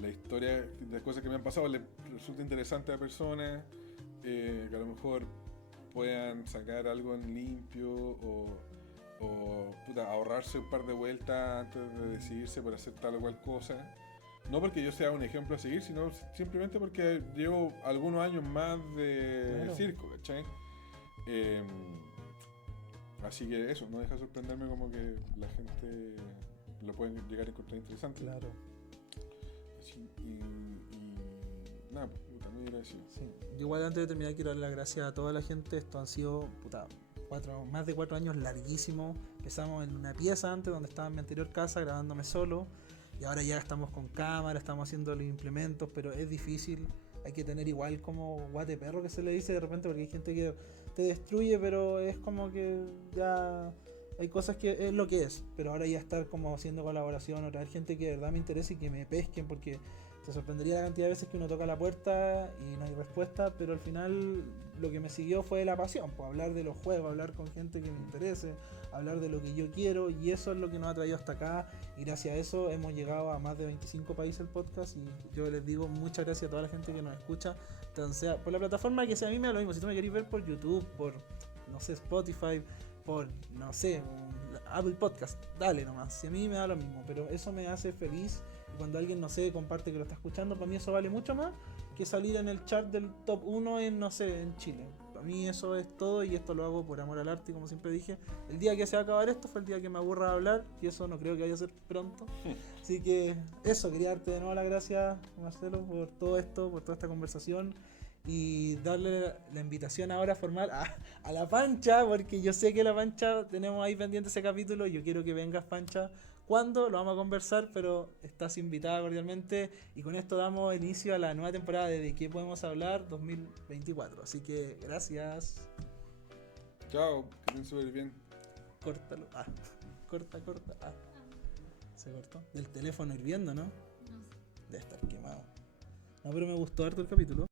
la historia de cosas que me han pasado le resulta interesante a personas, que a lo mejor puedan sacar algo en limpio o puta, ahorrarse un par de vueltas antes de decidirse por hacer tal o cual cosa. No porque yo sea un ejemplo a seguir, sino simplemente porque llevo algunos años más de Claro. circo, ¿cachai? Así que eso, no deja de sorprenderme como que la gente lo puede llegar a encontrar interesante. Claro. Así, y nada, puta, muy agradecido. Sí. Yo igual antes de terminar quiero darle las gracias a toda la gente. Esto han sido más de 4 años larguísimos. Empezamos en una pieza antes donde estaba en mi anterior casa grabándome solo. Y ahora ya estamos con cámara, estamos haciendo los implementos, pero es difícil. Hay que tener igual como guate perro que se le dice de repente, porque hay gente que te destruye, pero es como que ya hay cosas que es lo que es. Pero ahora ya estar como haciendo colaboración o traer gente que de verdad me interese y que me pesquen, porque te sorprendería la cantidad de veces que uno toca la puerta y no hay respuesta, pero al final lo que me siguió fue la pasión, pues hablar de los juegos, hablar con gente que me interese, hablar de lo que yo quiero, y eso es lo que nos ha traído hasta acá, y gracias a eso hemos llegado a más de 25 países el podcast, y yo les digo muchas gracias a toda la gente que nos escucha, sea por la plataforma que sea, a mí me da lo mismo, si tú me querés ver por YouTube, por, no sé, Spotify, por, no sé, Apple Podcast, dale nomás, si a mí me da lo mismo, pero eso me hace feliz. Y cuando alguien, no sé, comparte que lo está escuchando, para mí eso vale mucho más que salir en el chart del top 1 en, no sé, en Chile. Para mí eso es todo y esto lo hago por amor al arte, y como siempre dije, el día que se va a acabar esto fue el día que me aburra de hablar y eso no creo que vaya a ser pronto. Así que eso, quería darte de nuevo las gracias, Marcelo, por todo esto, por toda esta conversación y darle la invitación ahora formal a la Pancha, porque yo sé que la Pancha tenemos ahí pendiente ese capítulo, yo quiero que vengas, Pancha. ¿Cuándo? Lo vamos a conversar, pero estás invitada cordialmente. Y con esto damos inicio a la nueva temporada de qué podemos hablar 2024. Así que gracias. Chao, que estén súper bien. Córtalo. Corta. Se cortó. Del teléfono hirviendo, ¿no? No sé. Debe estar quemado. No, pero me gustó harto el capítulo.